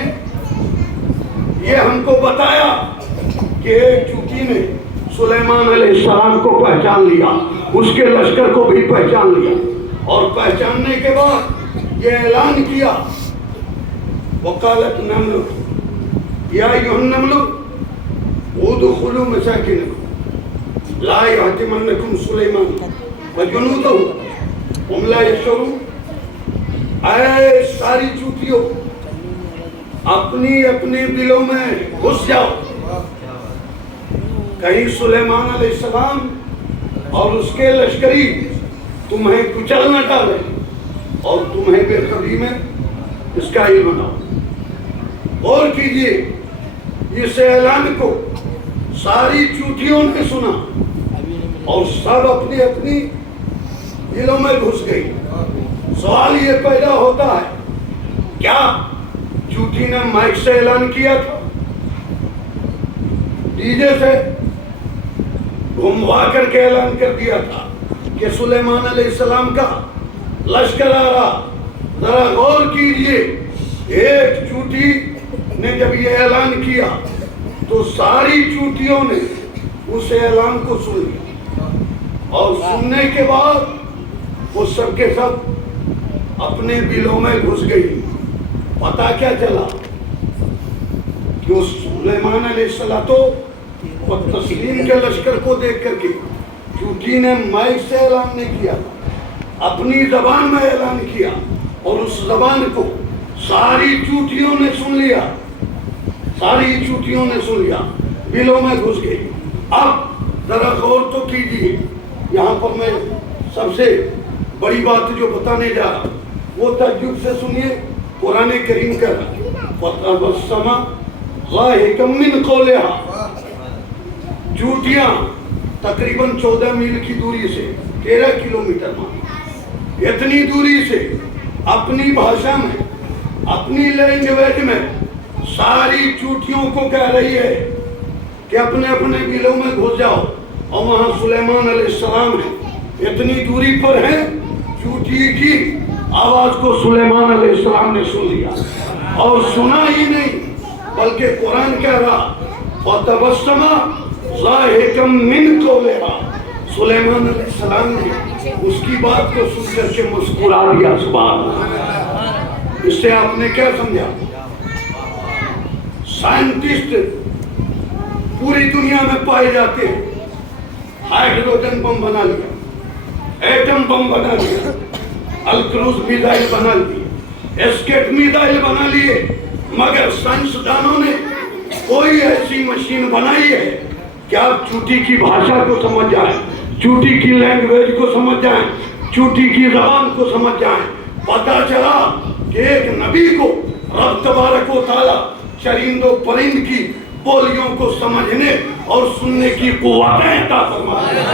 یہ ہم کو بتایا کہ ایک چونٹی نے سلیمان علیہ السلام کو پہچان لیا، اس کے لشکر کو بھی پہچان لیا، اور پہچاننے کے بعد یہ اعلان کیا، وقالت نمل یا ایھا النمل ادخلوا مساکنکم لا یحطمنکم سلیمان وجنودہ وهم لا یشعرون۔ اے ساری چونٹیوں، اپنی اپنی بلوں میں گھس جاؤ، کہیں سلیمان علیہ السلام اور اس کے لشکری تمہیں کچل نہ ڈالے اور تمہیں بے خبری میں اس کا علم نہ ہو۔ غور کیجیے، اس اعلان کو ساری چونٹیوں نے سنا اور سب اپنی اپنی دلوں میں گھس گئی۔ سوال یہ پیدا ہوتا ہے، کیا چونٹی نے مائک سے اعلان کیا تھا؟ ڈی جے سے گھموا کر کے اعلان کر دیا تھا کہ سلیمان علیہ السلام کا لشکر آ رہا؟ ذرا غور کیجئے، ایک چونٹی نے جب یہ اعلان کیا تو ساری چونٹیوں نے اس اعلان کو سن لیا، اور سننے کے بعد وہ سب کے سب اپنے بلوں میں گھس گئی۔ پتا کیا چلا کہ اس سلیمان علیہ السلام اور تسلیم کے لشکر کو دیکھ کر کے چونٹی نے مائک سے اعلان نہیں کیا، اپنی زبان میں اعلان کیا، اور اس زبان کو ساری چونٹیوں نے سن لیا، ساری چونٹیوں نے سن لیا، بلوں میں گھس گئی۔ اب ذرا غور تو کیجیے، یہاں پر میں سب سے بڑی بات جو بتانے جا رہا وہ تعجب سے سنیے، قرآن کریم کا وَتَبَسَّمَ ضَاحِكًا مِّن قَوْلِهَا۔ چونٹیاں تقریباً 14 میل کی دوری سے 13 کلومیٹر مان، اتنی دوری سے اپنی بھاشا میں، اپنی لینگویج میں ساری چونٹیوں کو کہہ رہی ہے کہ اپنے اپنے بلوں میں گھس جاؤ، اور وہاں سلیمان علیہ السلام ہے، اتنی دوری پر ہے، چونٹی کی آواز کو سلیمان علیہ السلام نے سن لیا۔ اور سنا ہی نہیں بلکہ قرآن کہہ رہا فَتَبَسَّمَ ضَاحِكًا مِّن قَوْلِهَا سلیمان علیہ السلام نے اس کی بات کو سن کر کے مسکرا دیا سبحان اللہ۔ اس سے آپ نے کیا سمجھا؟ سائنٹسٹ پوری دنیا میں پائے جاتے ہیں، ہائیڈروجن بم بنا لیا، ایٹم بم بنا لیا، الکروز میزائل بنا لیے، اسکیٹ میزائل بنا لیے، مگر سائنسدانوں نے کوئی ایسی مشین بنائی ہے کہ آپ چوٹی کی بھاشا کو سمجھ جائیں، چوٹی کی لینگویج کو سمجھ جائیں، چوٹی کی زبان کو سمجھ جائیں۔ پتا چلا کہ ایک نبی کو رب تبارک و تعالیٰ چرند و پرند کی بولیوں کو سمجھنے اور سننے کی قوتیں عطا فرمائے۔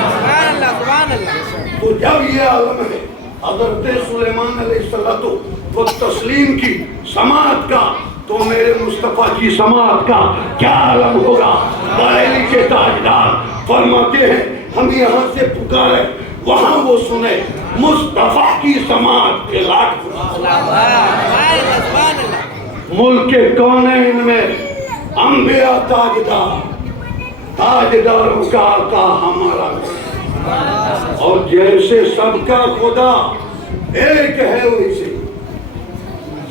تو جب یہ عالم ہے حضرت سلیمان علیہ السلام کو تسلیم کی سماعت کا، تو میرے مصطفیٰ کی سماعت کا کیا عالم ہوگا؟ بریلی کے تاجدار فرماتے ہیں ہم یہاں سے پکارے وہاں وہ سنے مصطفیٰ کی سماعت کے لاکھ ملک کونین میں انبیاء تاجدار، تاجداروں کا آقا ہمارا، اور جیسے سب کا خدا ایک ہے ویسے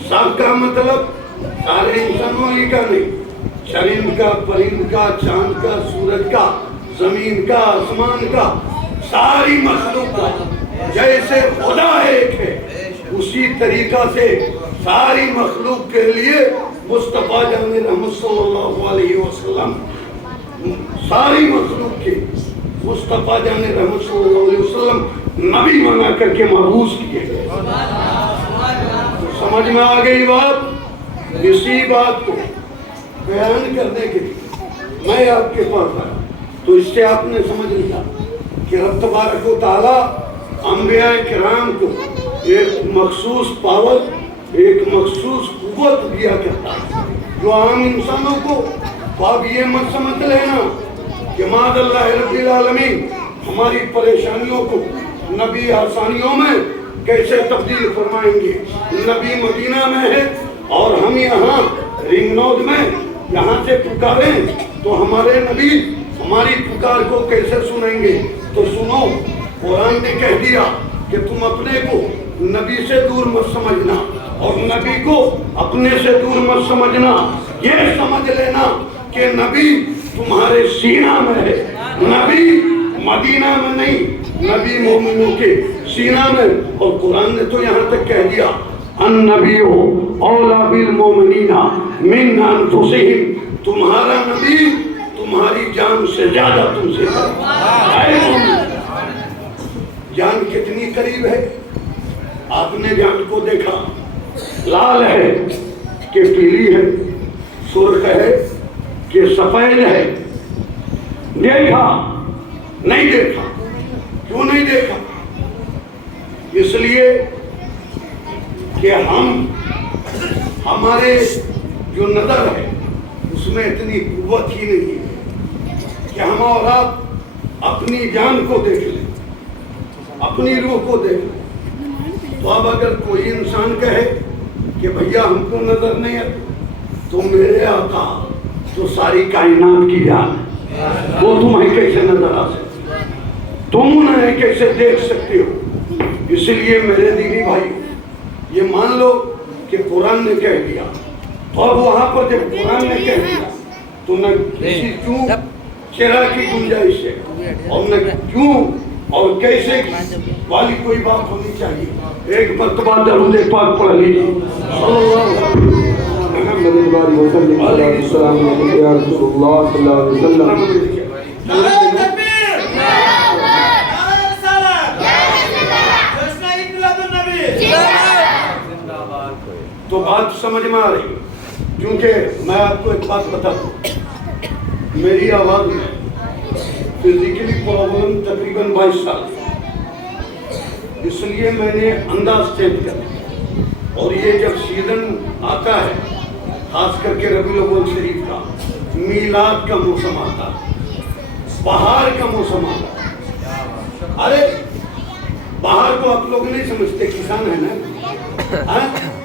سب کا مطلب سارے انسانوں ہی کا نہیں، چرند کا، پرند کا، چاند کا، سورج کا، زمین کا، آسمان کا، ساری مخلوق کا جیسے خدا ایک ہے اسی طریقہ سے ساری مخلوق کے لیے مصطفیٰ جان رحمت صلی اللہ علیہ وسلم ساری مخلوق کے مصطفیٰ جان رحمت صلی اللہ علیہ وسلم نبی بنا کر کے مبعوث کیے گئے۔ سمجھ میں آ گئی بات؟ اسی بات کو بیان کرنے کے لیے میں آپ کے پاس آیا، تو اس سے آپ نے سمجھ لیا کہ رب تبارک و تعالیٰ انبیاء کرام کو ایک مخصوص پاور، ایک مخصوص قوت دیا کرتا ہے جو عام انسانوں کو، تو آپ یہ مت سمجھ لینا کہ معاذ اللہ رب العالمین ہماری پریشانیوں کو نبی آسانیوں میں کیسے تبدیل فرمائیں گے۔ نبی مدینہ میں ہے اور ہم یہاں رنگ نود میں یہاں سے پکاریں تو ہمارے نبی ہماری پکار کو کیسے سنیں گے؟ تو سنو، قرآن نے کہہ دیا کہ تم اپنے کو نبی سے دور مت سمجھنا اور نبی کو اپنے سے دور مت سمجھنا، یہ سمجھ لینا کہ نبی تمہارے سینہ میں ہے، نبی مدینہ میں نہیں، نبی مومنوں کے سینہ میں۔ اور قرآن نے تو یہاں تک کہہ دیا النبی اولیٰ بالمؤمنین من انفسہم، تمہارا نبی تمہاری جان سے زیادہ تم سے اے مومن، جان کتنی قریب ہے؟ آپ نے جان کو دیکھا، لال ہے کہ پیلی ہے، سرخ ہے کہ سفید ہے؟ دیکھا نہیں دیکھا؟ کیوں نہیں دیکھا؟ اس لیے کہ ہمارے جو نظر ہے اس میں اتنی قوت ہی نہیں ہے کہ ہم اور آپ اپنی جان کو دیکھ لیں، اپنی روح کو دیکھ لیں۔ تو اب اگر کوئی انسان کہے کہ بھیا ہم کو نظر نہیں ہے، تو میرے آقا جو ساری کائنات کی جان ہے وہ تمہیں کیسے نظر آ سکتی؟ تم انہیں کیسے دیکھ سکتے ہو؟ اس لیے میرے دینی بھائی یہ مان لو کہ قرآن نے کہہ دیا، تو اب وہاں پر جب قرآن نے کہہ دیا تو نہ کسی کیوں چرا کی گنجائش ہے اور نہ کیوں اور کیسے والی کوئی بات ہونی چاہیے۔ ایک مرتبہ درود پاک پڑھ لیجیے صلی اللہ علیہ وسلم یا رسول اللہ صلی اللہ علیہ وسلم۔ تو بات سمجھ میں آ رہی ہے، کیونکہ میں آپ کو ایک بات بتا دوں، میری آواز میں فزیکلی پرابلم تقریباً 22 سال، اس لیے میں نے انداز چینج کر، اور یہ جب سیزن آتا ہے خاص کر کے ربیع الاول شریف کا، میلاد کا موسم آتا، بہار کا موسم آتا، ارے بہار کو آپ لوگ نہیں سمجھتے، کسان ہے نا،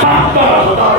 70,000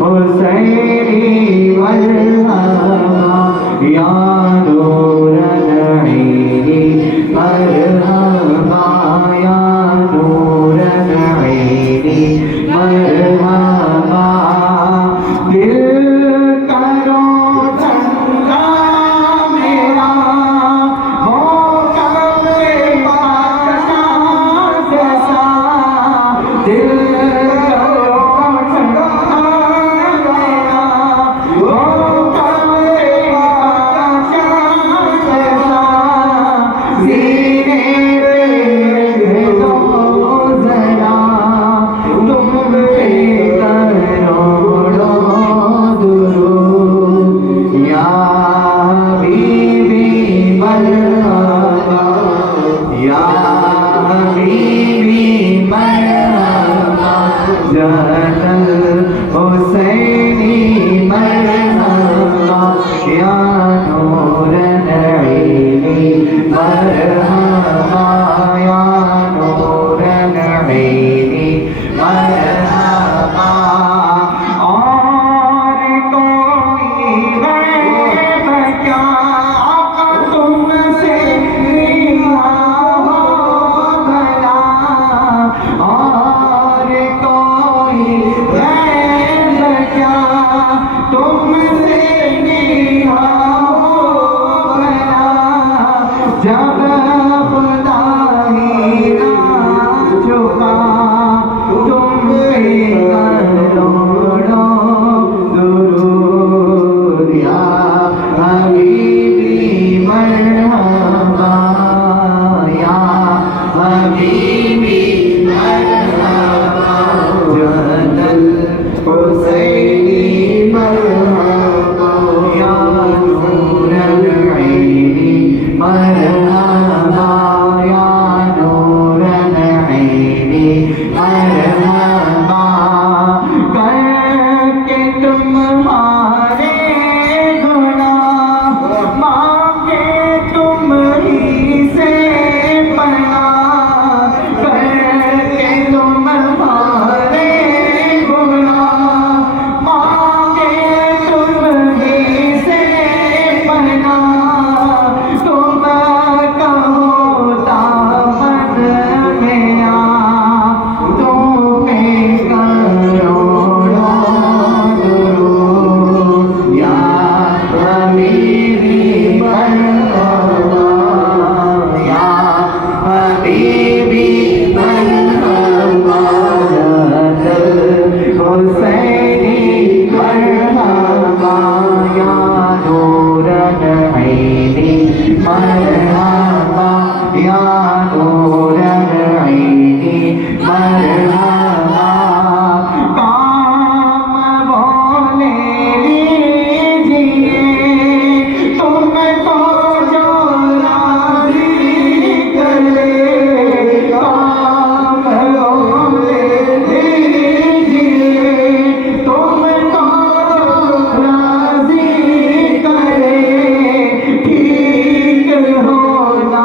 حسینی مرحبا یا نور العینی مرحبا یا نور العینی مرحبا دل کرو ٹھنڈا میرا ہو کعبے پاک جیسا دل کرو ٹھنڈا میرا ہو کعبے پاک جیسا سینے پہ دو ذرا تم پہ کروڑوں درود یا حبیبی مرحبا یا حبیبی مرحبا جہت الحسینی مرحبا یا نور العینی مرحبا یا نور العینی مرحبا اور کوئی غیب کیا آقا تم سے رہا ہو بھلا اور کوئی غیب کیا تم سے رہا ہو بھلا جب خدا ہی نہ جھکا تم پہ کروڑوں درود یا حبیبی مرحبا یا حبیبی مرحبا جہت الحسینی مرحبا یا نور العینی مرحبا یا نور العینی مرحبا کر کے تمہارے گناہ مانگے تم ہی سے پناہ کر کے تمہارے گناہ مانگے تم ہی سے پناہ تم کہو دامن میرا تم پہ کروڑوں درود یا حبیبی مرحبا یا حبیبی مرحبا جہت الحسینی مرحبا یا نور العینی مرحبا یا نور العینی مرحبا کام بولے لیجیے تم تو جو راضی کرے کام بولے لیجیے تم تو جو راضی کرے ٹھیک ہونا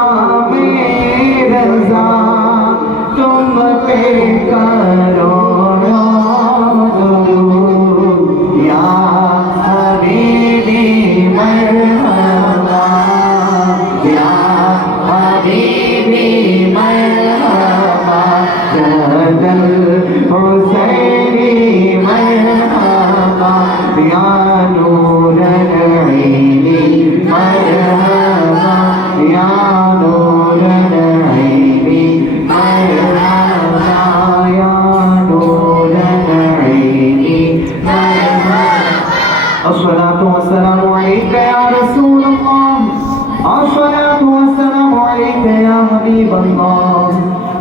میں رضا تم پہ کروڑوں درود یا حبیبی مرحبا یا حبیبی مرحبا جہت الحسینی مرحبا یا نور العینی مرحبا یا نور العینی مرحبا یا نور العینی مرحبا الصلاة والسلام عليك يا رسول الله الصلاة والسلام عليك يا حبيب الله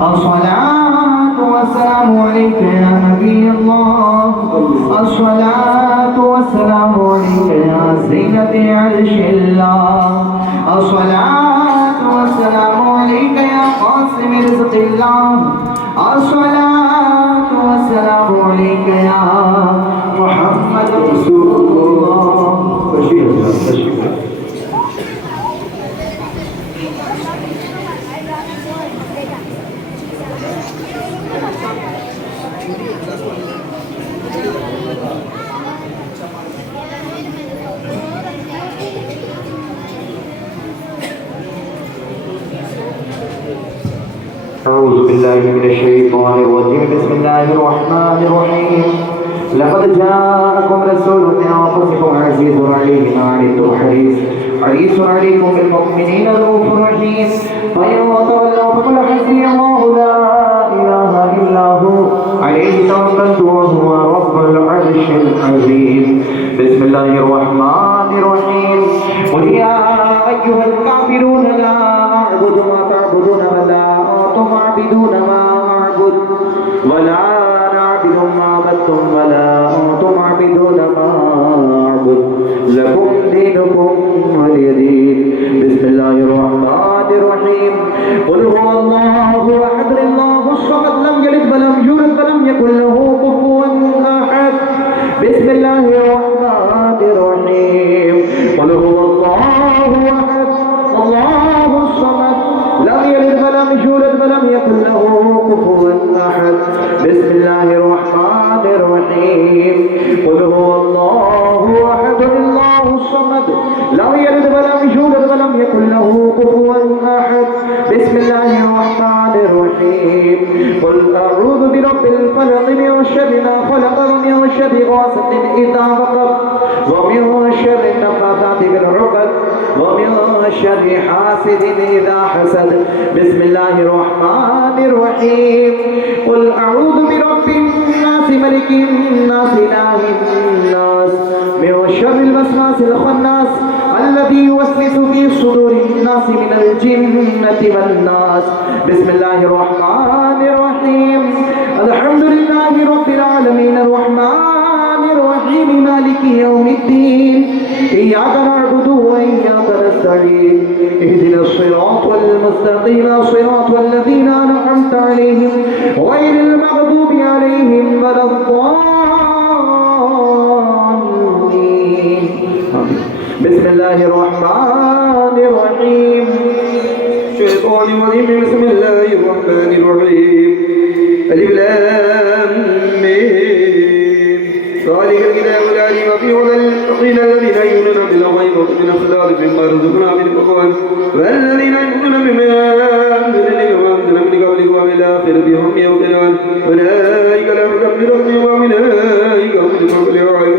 الصلاة والسلام عليك يا نبي الله الصلاة والسلام عليك يا زينة عرش الله الصلاة والسلام عليك يا قاسم رزق الله الصلاة والسلام عليك يا محمد رسول الله تشریف تشریف أعوذ بالله من الشيطان الرجيم بسم الله الرحمن الرحيم لقد جاءكم رسول من أنفسكم عزيز عليه ما عنتم حريص عليكم بالمؤمنين رؤوف رحيم فإن تولوا فقل حسبي الله لا إله إلا هو عليه توكلت وهو رب العرش العظيم بسم الله الرحمن الرحيم قل يا أيها الكافرون لا أعبد ما تعبدون ولا أنتم عابدون ما أعبد ولا أنا عابد ما عبدتم ولا أنتم عابدون ما أعبد لكم دينكم ولي دين بسم الله الرحمن الرحيم قل هو الله أحد الله الصمد لم يلد ولم يولد ولم يكن له كفوا أحد بسم الله الرحمن الرحيم قل هو الله أحد الله الصمد لم يلد ولم يولد ولم يكن له كفوا أحد بسم الله الرحمن الرحيم قل هو الله أحد الله الصمد لم يلد ولم يولد ولم يكن له كفوا أحد بسم الله الرحمن الرحيم قل أعوذ برب الفلق من شر ما خلق ومن شر غاسق إذا وقب ومن شر النفاثات في العقد ومن شر حاسد إذا حسد بسم الله الرحمن الرحيم قل أعوذ برب الناس ملك الناس إله الناس من شر الوسواس الخناس الذي يوسوس في صدور الناس من الجنة والناس بسم الله الرحمن الرحيم الحمد لله رب العالمين الرحمن الرحيم مالك يوم الدين إياك نعبد وإياك نستعين اهدنا الصراط المستقيم صراط الذين أنعمت عليهم غير المغضوب عليهم ولا الضالين بسم الله الرحمن الرحيم الشيطان الرجيم بسم الله الرحمن الرحيم ألف لام ميم ذلك الكتاب لا ريب فيه هدى للمتقين الذين يؤمنون بالغيب ومن الخلاق مما رزقنا من قوان والذين يؤمنون بما أنزل إليك وما أنزل من قبلك وبالآخرة هم يوقنون أولئك لهم من ربهم وأولئك هم المفلحون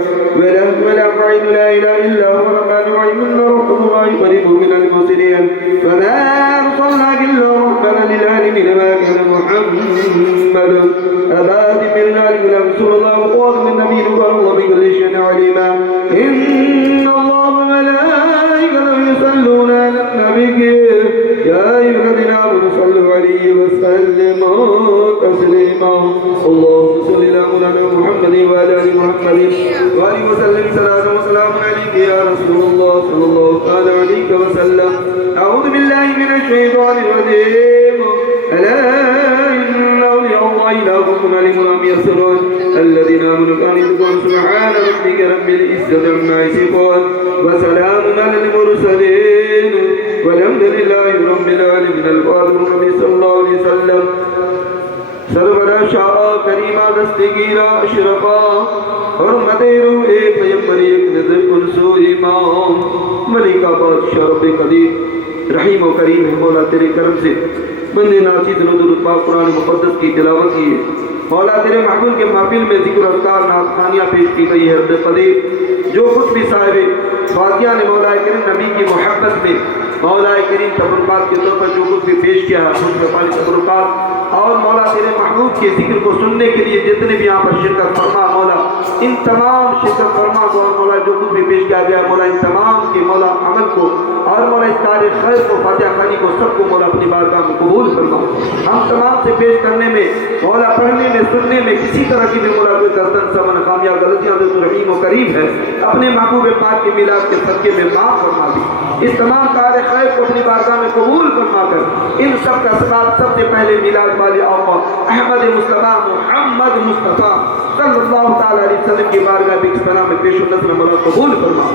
ولا قائد لا إله إلا هو الرحمن الرحيم إن ربكم الله قريب من المحسنين فما أرسلناك إلا رحمة للعالمين ما كان محمد أبا من ذلك لرسول الله وخاتم النبيين وكان الله بكل شيء عليما إن الله وملائكته يصلون على النبي يا أيها الذين آمنوا صلوا عليه وسلموا تسليما اللهم صل على مولانا محمد وعلى آل محمد وآله وسلم صلاة وسلام عليك يا رسول الله صلى الله عليه وسلم أعوذ بالله من الشيطان الرجيم ألا إن أولياء الله لا خوف عليهم ولا هم يحزنون الذين آمنوا كانوا يذكرون سبحان ربك رب العزة عما يصفون وسلام على المرسلين والحمد لله رب العالمين الفاتح النبي صلى الله عليه وسلم سرورا شاہ کریمہ دستگیرہ اشرفا حرمت روح پیغمبر ایک نظر کنسو امام ملکہ بادشاہ رب قدیر رحیم و کریم ہے مولا تیرے کرم سے بندے ناچیز درود پاک قرآن مقدس کی تلاوت کی ہے مولا تیرے محبوب کے محفل میں ذکر اذکار نعت خوانیاں پیش کی گئی ہے رب قدیر جو کچھ بھی صاحب فاتحہ نے مولا کریم نبی کی محبت میں مولا کریم تبرکات کے طور پر جو کچھ بھی پیش کیا ہے حسن پالی تبرکات اور مولا تیرے محبوب کے ذکر کو سننے کے لیے جتنے بھی یہاں پر شرکت فرما مولا ان تمام شرکت فرما کو اور مولا جو کچھ بھی پیش کیا گیا مولا ان تمام کے مولا عمل کو اور مولا اس تاریخ خیر کو فاتحہ خانی کو سب کو مولا اپنی بارگاہ میں قبول فرما ہم تمام سے پیش کرنے میں مولا پڑھنے میں سننے میں کسی طرح کی بھی مولا کوئی گردن سمن خامیہ غلطیاں تو رحیم و کریم ہے اپنے محبوب پاک کے میلاد کے صدقے میں معاف فرما دی اس تمام کار خیر کو اپنی بارگاہ میں قبول فرما کر ان سب کا سبب سب سے پہلے میلاد والے آقا احمد مصطفیٰ محمد مصطفیٰ صلی اللہ تعالی علیہ وسلم کی بارگاہ میں اس طرح میں پیش و نظر مولا قبول فرما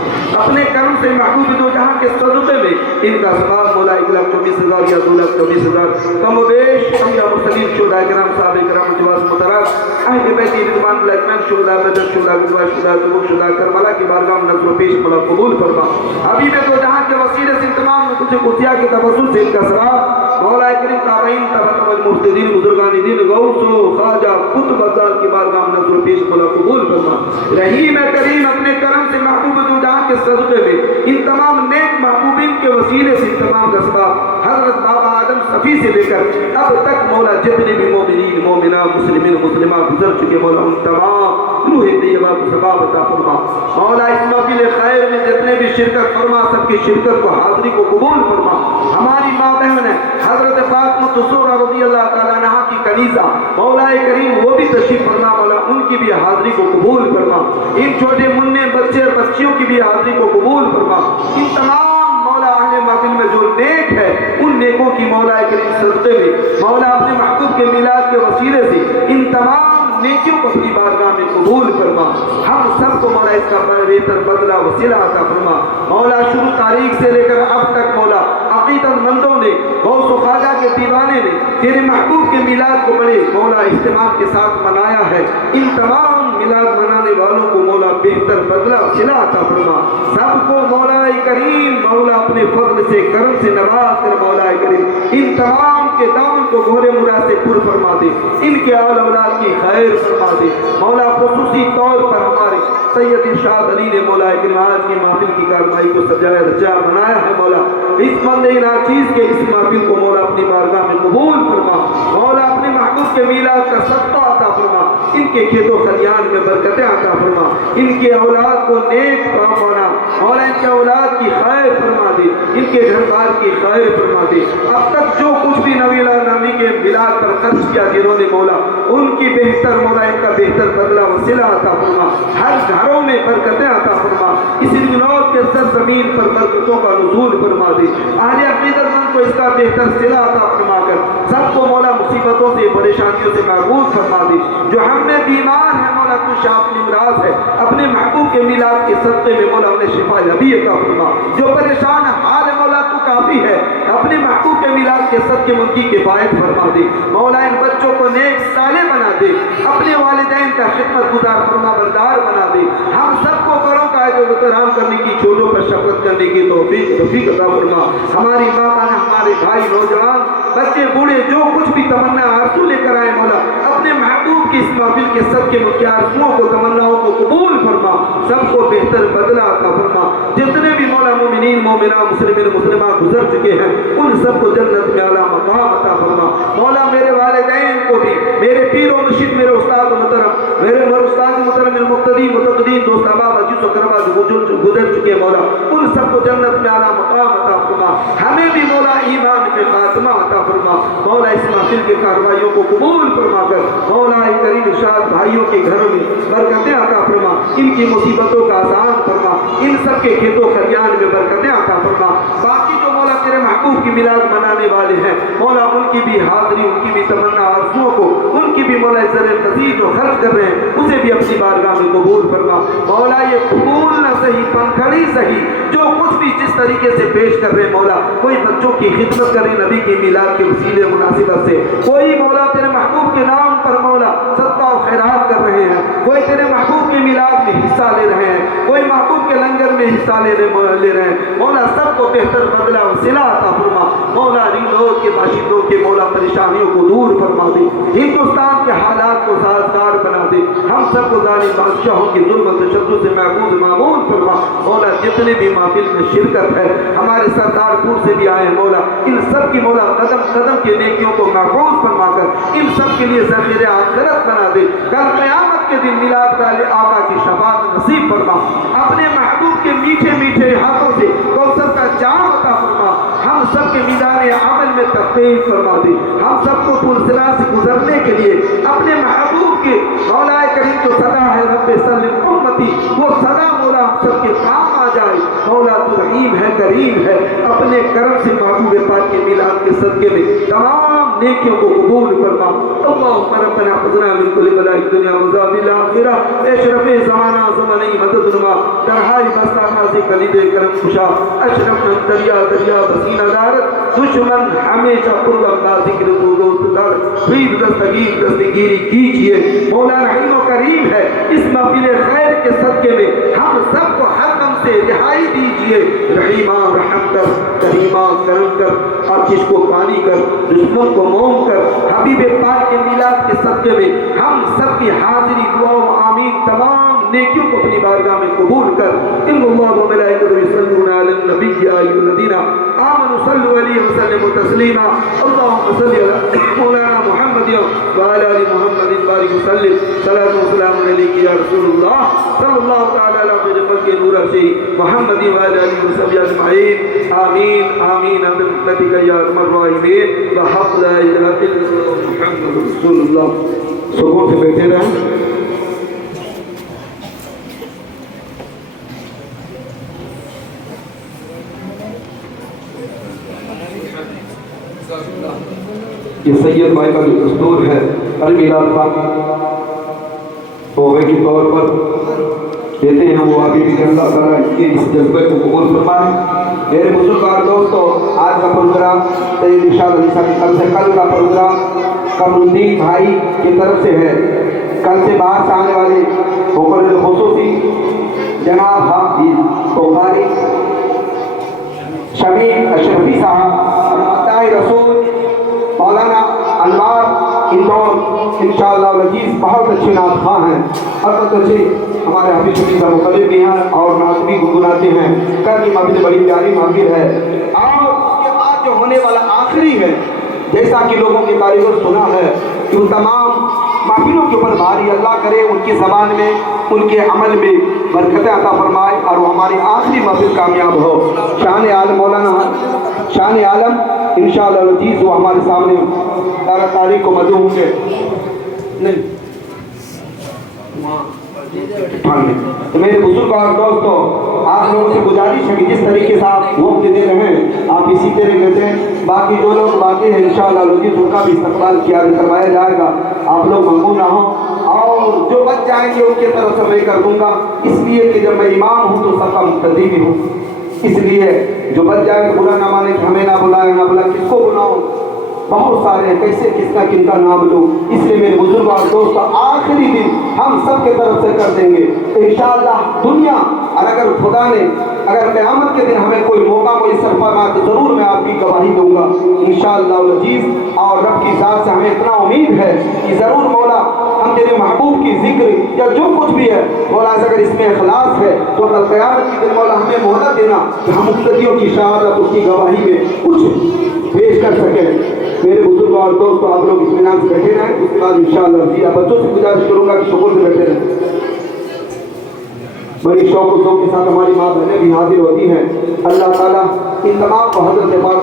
اپنے کرم سے محبوب دو جہاں کے صدقے میں ان کا سبب مولا 1,24,000 یا 2,24,000 کم و بیش انبیاء مرسلین شہداء کرام صحابہ کرام جواز مطرح اہل بیت رضوان اللہ اجمعین شہداء بدر شہداء غزوہ شہداء تبوک شہداء کربلا کی بارگاہ میں نظر و پیش مولا قبول فرما حبیب دو جہاں کے وسیلے سے تمام کچھ قدسیہ کے توسل سے ان کا سبب مولا کریم تابعین تبع المرتدین بزرگان دین غوث و خواجہ قطب ازال کی بارگاہ میں نظر پیش مولا قبول فرما۔ رحیم کریم اپنے کرم سے محبوب دو جہاں کے صدقے میں ان تمام نیک محبوبین کے وسیلے سے تمام اسباب حضرت بابا آدم صفی سے لے کر اب تک مولا جتنے بھی مومنین مومنات مسلمین مسلمات گزر چکے مولا ان تمام روح طیبہ کو ثواب عطا فرما۔ مولا اس محفل خیر میں جتنے بھی شرکت فرما سب کی شرکت کو حاضری کو قبول فرما۔ ہماری ماں بہن ہے حضرت فاطمہ الزہرا رضی اللہ تعالیٰ عنہا کی کنیزہ مولا کریم وہ بھی تشریف فرما مولا ان کی بھی حاضری کو قبول فرما۔ ان چھوٹے مننے بچے اور بچیوں کی بھی حاضری کو قبول فرما۔ ان تمام مولا اہل محفل میں جو نیک ہے ان نیکوں کی مولا کریم صدقے میں مولا اپنے محبوب کے میلاد کے وسیلے سے ان تمام نیکیوں کو اپنی بارگاہ میں قبول فرما۔ ہم سب کو مولا اس کا بہتر بدلہ وسیلہ عطا فرما۔ مولا شروع تاریخ سے لے کر اب تک مولا عقیدت مندوں نے غوث و خواجہ کے دیوانے نے تیرے محبوب کے میلاد کو بڑے مولا اہتمام کے ساتھ منایا ہے۔ ان تمام میلاد منانے والوں کو مولا بہتر بدلہ وسیلہ عطا فرما۔ سب کو مولا کریم مولا اپنے فضل سے کرم سے نواز کر مولا کریم ان تمام کے دامن کو گھورے مراد سے پر فرما دے۔ ان کے آل اولاد کی خیر فرما دے مولا۔ خصوصی طور پر ہمارے سید ارشاد علی نے مولا کریم آج کی محفل کی کارروائی کو سجایا رچا بنایا ہے مولا۔ اس بندے ناچیز کے اس محفل کو مولا اپنی بارگاہ میں قبول فرما۔ مولا اپنے محبوب کے میلاد کا صدقہ عطا فرما۔ ان کے کھیت و خلیان میں برکتیں عطا فرما۔ ان کے اولاد کو نیک بنا مولا ان کے اولاد کی خیر فرما دے۔ ان کے گھر بار کی خیر فرما دے۔ اب تک جو کچھ بھی نبی نامی کے میلاد پر خرچ کیا جنہوں نے مولا ان کی بہتر مولا ان کا بہتر بدلہ وسیلہ عطا فرما۔ ہر گھروں میں برکتیں عطا فرما۔ اس جنوب کے سرزمین پر برکتوں کا نزول فرما دے۔ اہل عقیدت مند کو اس کا بہتر صلہ عطا فرما کر سب کو مولا مصیبتوں سے پریشانیوں سے محفوظ فرما دے۔ جو ہم میں بیمار ہے مولا تو شافی امراض ہے اپنے محبوب کے میلاد کے صدقے میں مولا انہیں شفا یابی عطا فرما۔ جو پریشان حال ہے مولا تو کافی ہے اپنے محبوب کے میلاد کے صدقے میں ان کی کفایت فرما دے۔ مولا ان بچوں کو نیک صالح بنا دے۔ اپنے والدین کا خدمت گزار فرما بردار بنا دے۔ ہم سب کو بڑوں کا احترام کرنے کی چھوٹوں پر شفقت کرنے کی توفیق عطا فرما۔ ہماری ماں بہن ہمارے بھائی نوجوان بچے بوڑھے جو کچھ بھی تمنا آرزو لے کر آئے مولا اپنے محبوب کی اس محفل کے صدقے میں کیا آرزوؤں کو تمناؤں کو قبول فرما۔ سب کو بہتر بدلہ عطا فرما۔ جتنے بھی مولا مومنین مومنات مسلمین مسلمات گزر چکے ہیں ان سب کو جنت میں اعلیٰ مقام عطا فرما۔ مولا میرے والدین کو بھی میرے پیر و مرشد میرے استاد محترم میرے استاد محترم المقتدی متقدین دوست احباب عزیز و کربا جو گزر چکے مولا ان سب کو جنت میں اعلیٰ مقام عطا فرما۔ ہمیں بھی مولا ایمان میں خاتمہ عطا فرما۔ مولا اس محفل کے کارروائیوں کو قبول فرما کر مولا کریم ارشاد بھائیوں کے گھروں میں برکتیں عطا فرما۔ ان کی مصیبتوں کا آسان فرما۔ ان سب کے کھیت و خلیان میں برکتیں عطا فرما۔ باقی جو مولا تیرے محبوب کی میلاد منانے والے ہیں مولا ان کی بھی حاضری ان کی بھی تمنا آرزوؤں کو ان کی بھی مولا ذرے تزید جو خرچ کر رہے ہیں اسے بھی اپنی بارگاہ میں قبول فرما۔ مولا یہ پھول نہ صحیح پنکھڑی صحیح جو کچھ بھی جس طریقے سے پیش کر رہے ہیں مولا کوئی بچوں کی خدمت کرے نبی کی میلاد کے وسیلے مناسبت سے کوئی مولا تیرے محبوب کے نام پر مولا صدقہ و خیرات کر رہے ہیں کوئی تیرے محبوب کی میلاد میں حصہ لے رہے ہیں کوئی محبوب کے لنگر میں حصہ لے رہے ہیں مولا سب کو بہتر بدلہ وسیلہ عطا فرما۔ مولا رنگلوگ کے باشندوں کے مولا پریشانیوں کو دور فرما دے۔ ہندوستان کے حالات کو سازگار بنا دے۔ ہم سب کو ظالم بادشاہوں کی ظلم و تشدد سے محفوظ معمون فرما۔ مولا جتنے بھی محفل میں شرکت ہے ہمارے سردار پور سے بھی آئے مولا ان سب کی مولا قدم قدم کے نیکیوں کو محفوظ فرما کر ان سب کے لیے ذخیرہ آخرت بنا دے۔ کل قیامت کے دن میلاد والے آقا کی شفاعت نصیب فرما۔ اپنے محبوب کے میٹھے میٹھے ہاتھوں سے کوثر کا جام عطا فرما۔ ہم سب کے میدان عمل میں تخفیف فرما دے۔ ہم سب کو پلسرا سے گزرنے کے لیے اپنے محبوب کے مولا کریم جو صدا ہے رب سلم امتی وہ صدا مولا ہم سب کے کام آ جائے۔ مولا تو رحیم ہے کریم ہے اپنے کرم سے محبوب پاک کے میلاد کے صدقے میں تمام نیکیوں کو قبول فرما۔ اللہم ربنا حفظنا من کل بلاء الدنیا وعذاب الآخرہ۔ اشرف زمانہ زمانی مدد نما ترہائی بستانہ سے کلید کرم خوشا اشرف دریا دریا بسینہ دارت دشمن ہمیشہ پرغم کا ذکر دوست دار فید دستگیری کیجئے۔ مولا رحیم و کریم ہے اس محفل خیر کے صدقے میں ہم سب کو ہر غم سے رہائی دیجئے۔ رحیمہ رحم کر رحیمہ کرم کر، ہر چیز کو پانی کر، دشمن کو موم کر، حبیب پاک کے میلاد کے صدقے میں ہم سب کی حاضری دعاؤں آمین تمام نیکیوں کو اپنی بارگاہ میں قبول کر۔ ان اللہ و ملائکتہ یصلون علی النبی یا ایھا الذین آمنوا صلوا علیہ وسلموا تسلیما اللهم صل علی مولانا محمد وعلی آل محمد بارک وسلم صلاۃ و سلام علیک یا رسول اللہ صلی اللہ تعالی علی خیر خلق نور ارشی محمد وعلی آلہ وصحبہ اجمعین آمین آمین برحمتک یا ارحم الراحمین بحق لا الہ الا اللہ محمد رسول اللہ۔ سکون سے بیٹھے رہیں۔ یہ سید بھائی کا جو دستور ہے المیلاد پاک توبے کے طور پر دیتے ہیں، وہ ابھی بھی اللہ تعالیٰ اس جذبے کو قبول فرمائے۔ میرے بزرگوار دوستو، آج کا پروگرام سید ارشاد علی صاحب کی طرف سے، کل کا پروگرام قمرالدین بھائی کی طرف سے ہے۔ کل سے باہر سے آنے والے مقرر خصوصی جناب حافظ بخاری شمیم اشرفی صاحب اور رسول مولانا انوار اندور انشاءاللہ العزیز بہت اچھے نعت خواہ ہیں، بہت اچھے ہمارے حافظ شمیم صاحب مقرر بھی ہیں اور نعت بھی گنگناتے ہیں۔ کل کی محفل بڑی پیاری محفل ہے اور اس کے بعد جو ہونے والا آخری ہے، جیسا کہ لوگوں کی تعریف سنا ہے کہ ان تمام محفلوں کے اوپر بھاری اللہ کرے ان کی زبان میں ان کے عمل میں برکتیں عطا فرمائے اور وہ ہماری آخری محفل کامیاب ہو۔ شان عالم مولانا شان عالم انشاءاللہ العزیز وہ ہمارے سامنے تاریخ کو مدعو ہوں گے۔ نہیں تو میرے بزرگ اور دوستوں، آپ لوگوں سے گزارش ہے کہ جس طریقے سے آپ وقت دے رہے ہیں آپ اسی طرح دیتے ہیں۔ باقی جو لوگ باقی ہیں انشاءاللہ العزیز ان کا بھی استقبال کروایا جائے گا، آپ لوگ ممنون نہ ہوں، اور جو بچ جائیں گے ان کی طرف سے میں کر دوں گا، اس لیے کہ جب میں امام ہوں تو سب کا مقتدی بھی ہوں، اس لیے جو بچ جائیں گے برا نہ مانے کہ ہمیں نہ بلائیں نہ بلائیں، کس کو بلاؤں، بہت سارے ہیں، کیسے کس کا کن کا نام لوں، اس لیے میرے بزرگ اور دوست آخری دن ہم سب کے طرف سے کر دیں گے انشاءاللہ دنیا، اور اگر خدا نے اگر قیامت کے دن ہمیں کوئی موقع میسر فرمائے تو ضرور میں آپ کی گواہی دوں گا انشاءاللہ العزیز، اور رب کی ذات سے ہمیں اتنا امید ہے کہ ضرور مولا ہم تیرے محبوب کی ذکر یا جو کچھ بھی ہے مولا اگر اس میں اخلاص ہے تو کل قیامت کے دن مولا ہمیں مہلت دینا کہ ہم مقتدیوں کی شہادت اس کی گواہی میں کچھ پیش کر سکیں۔ میرے بزرگ اور دوست آپ لوگ اطمینان سے بیٹھے رہیں، اس کے بعد انشاءاللہ جی بچوں سے گزارش کروں گا کہ شکر سے بیٹھے رہیں۔ بڑی شوق و ذوق کے ساتھ ہماری ماں بہنیں بھی حاضر ہوتی ہیں، اللہ تعالیٰ ان تمام کو حضرت پاک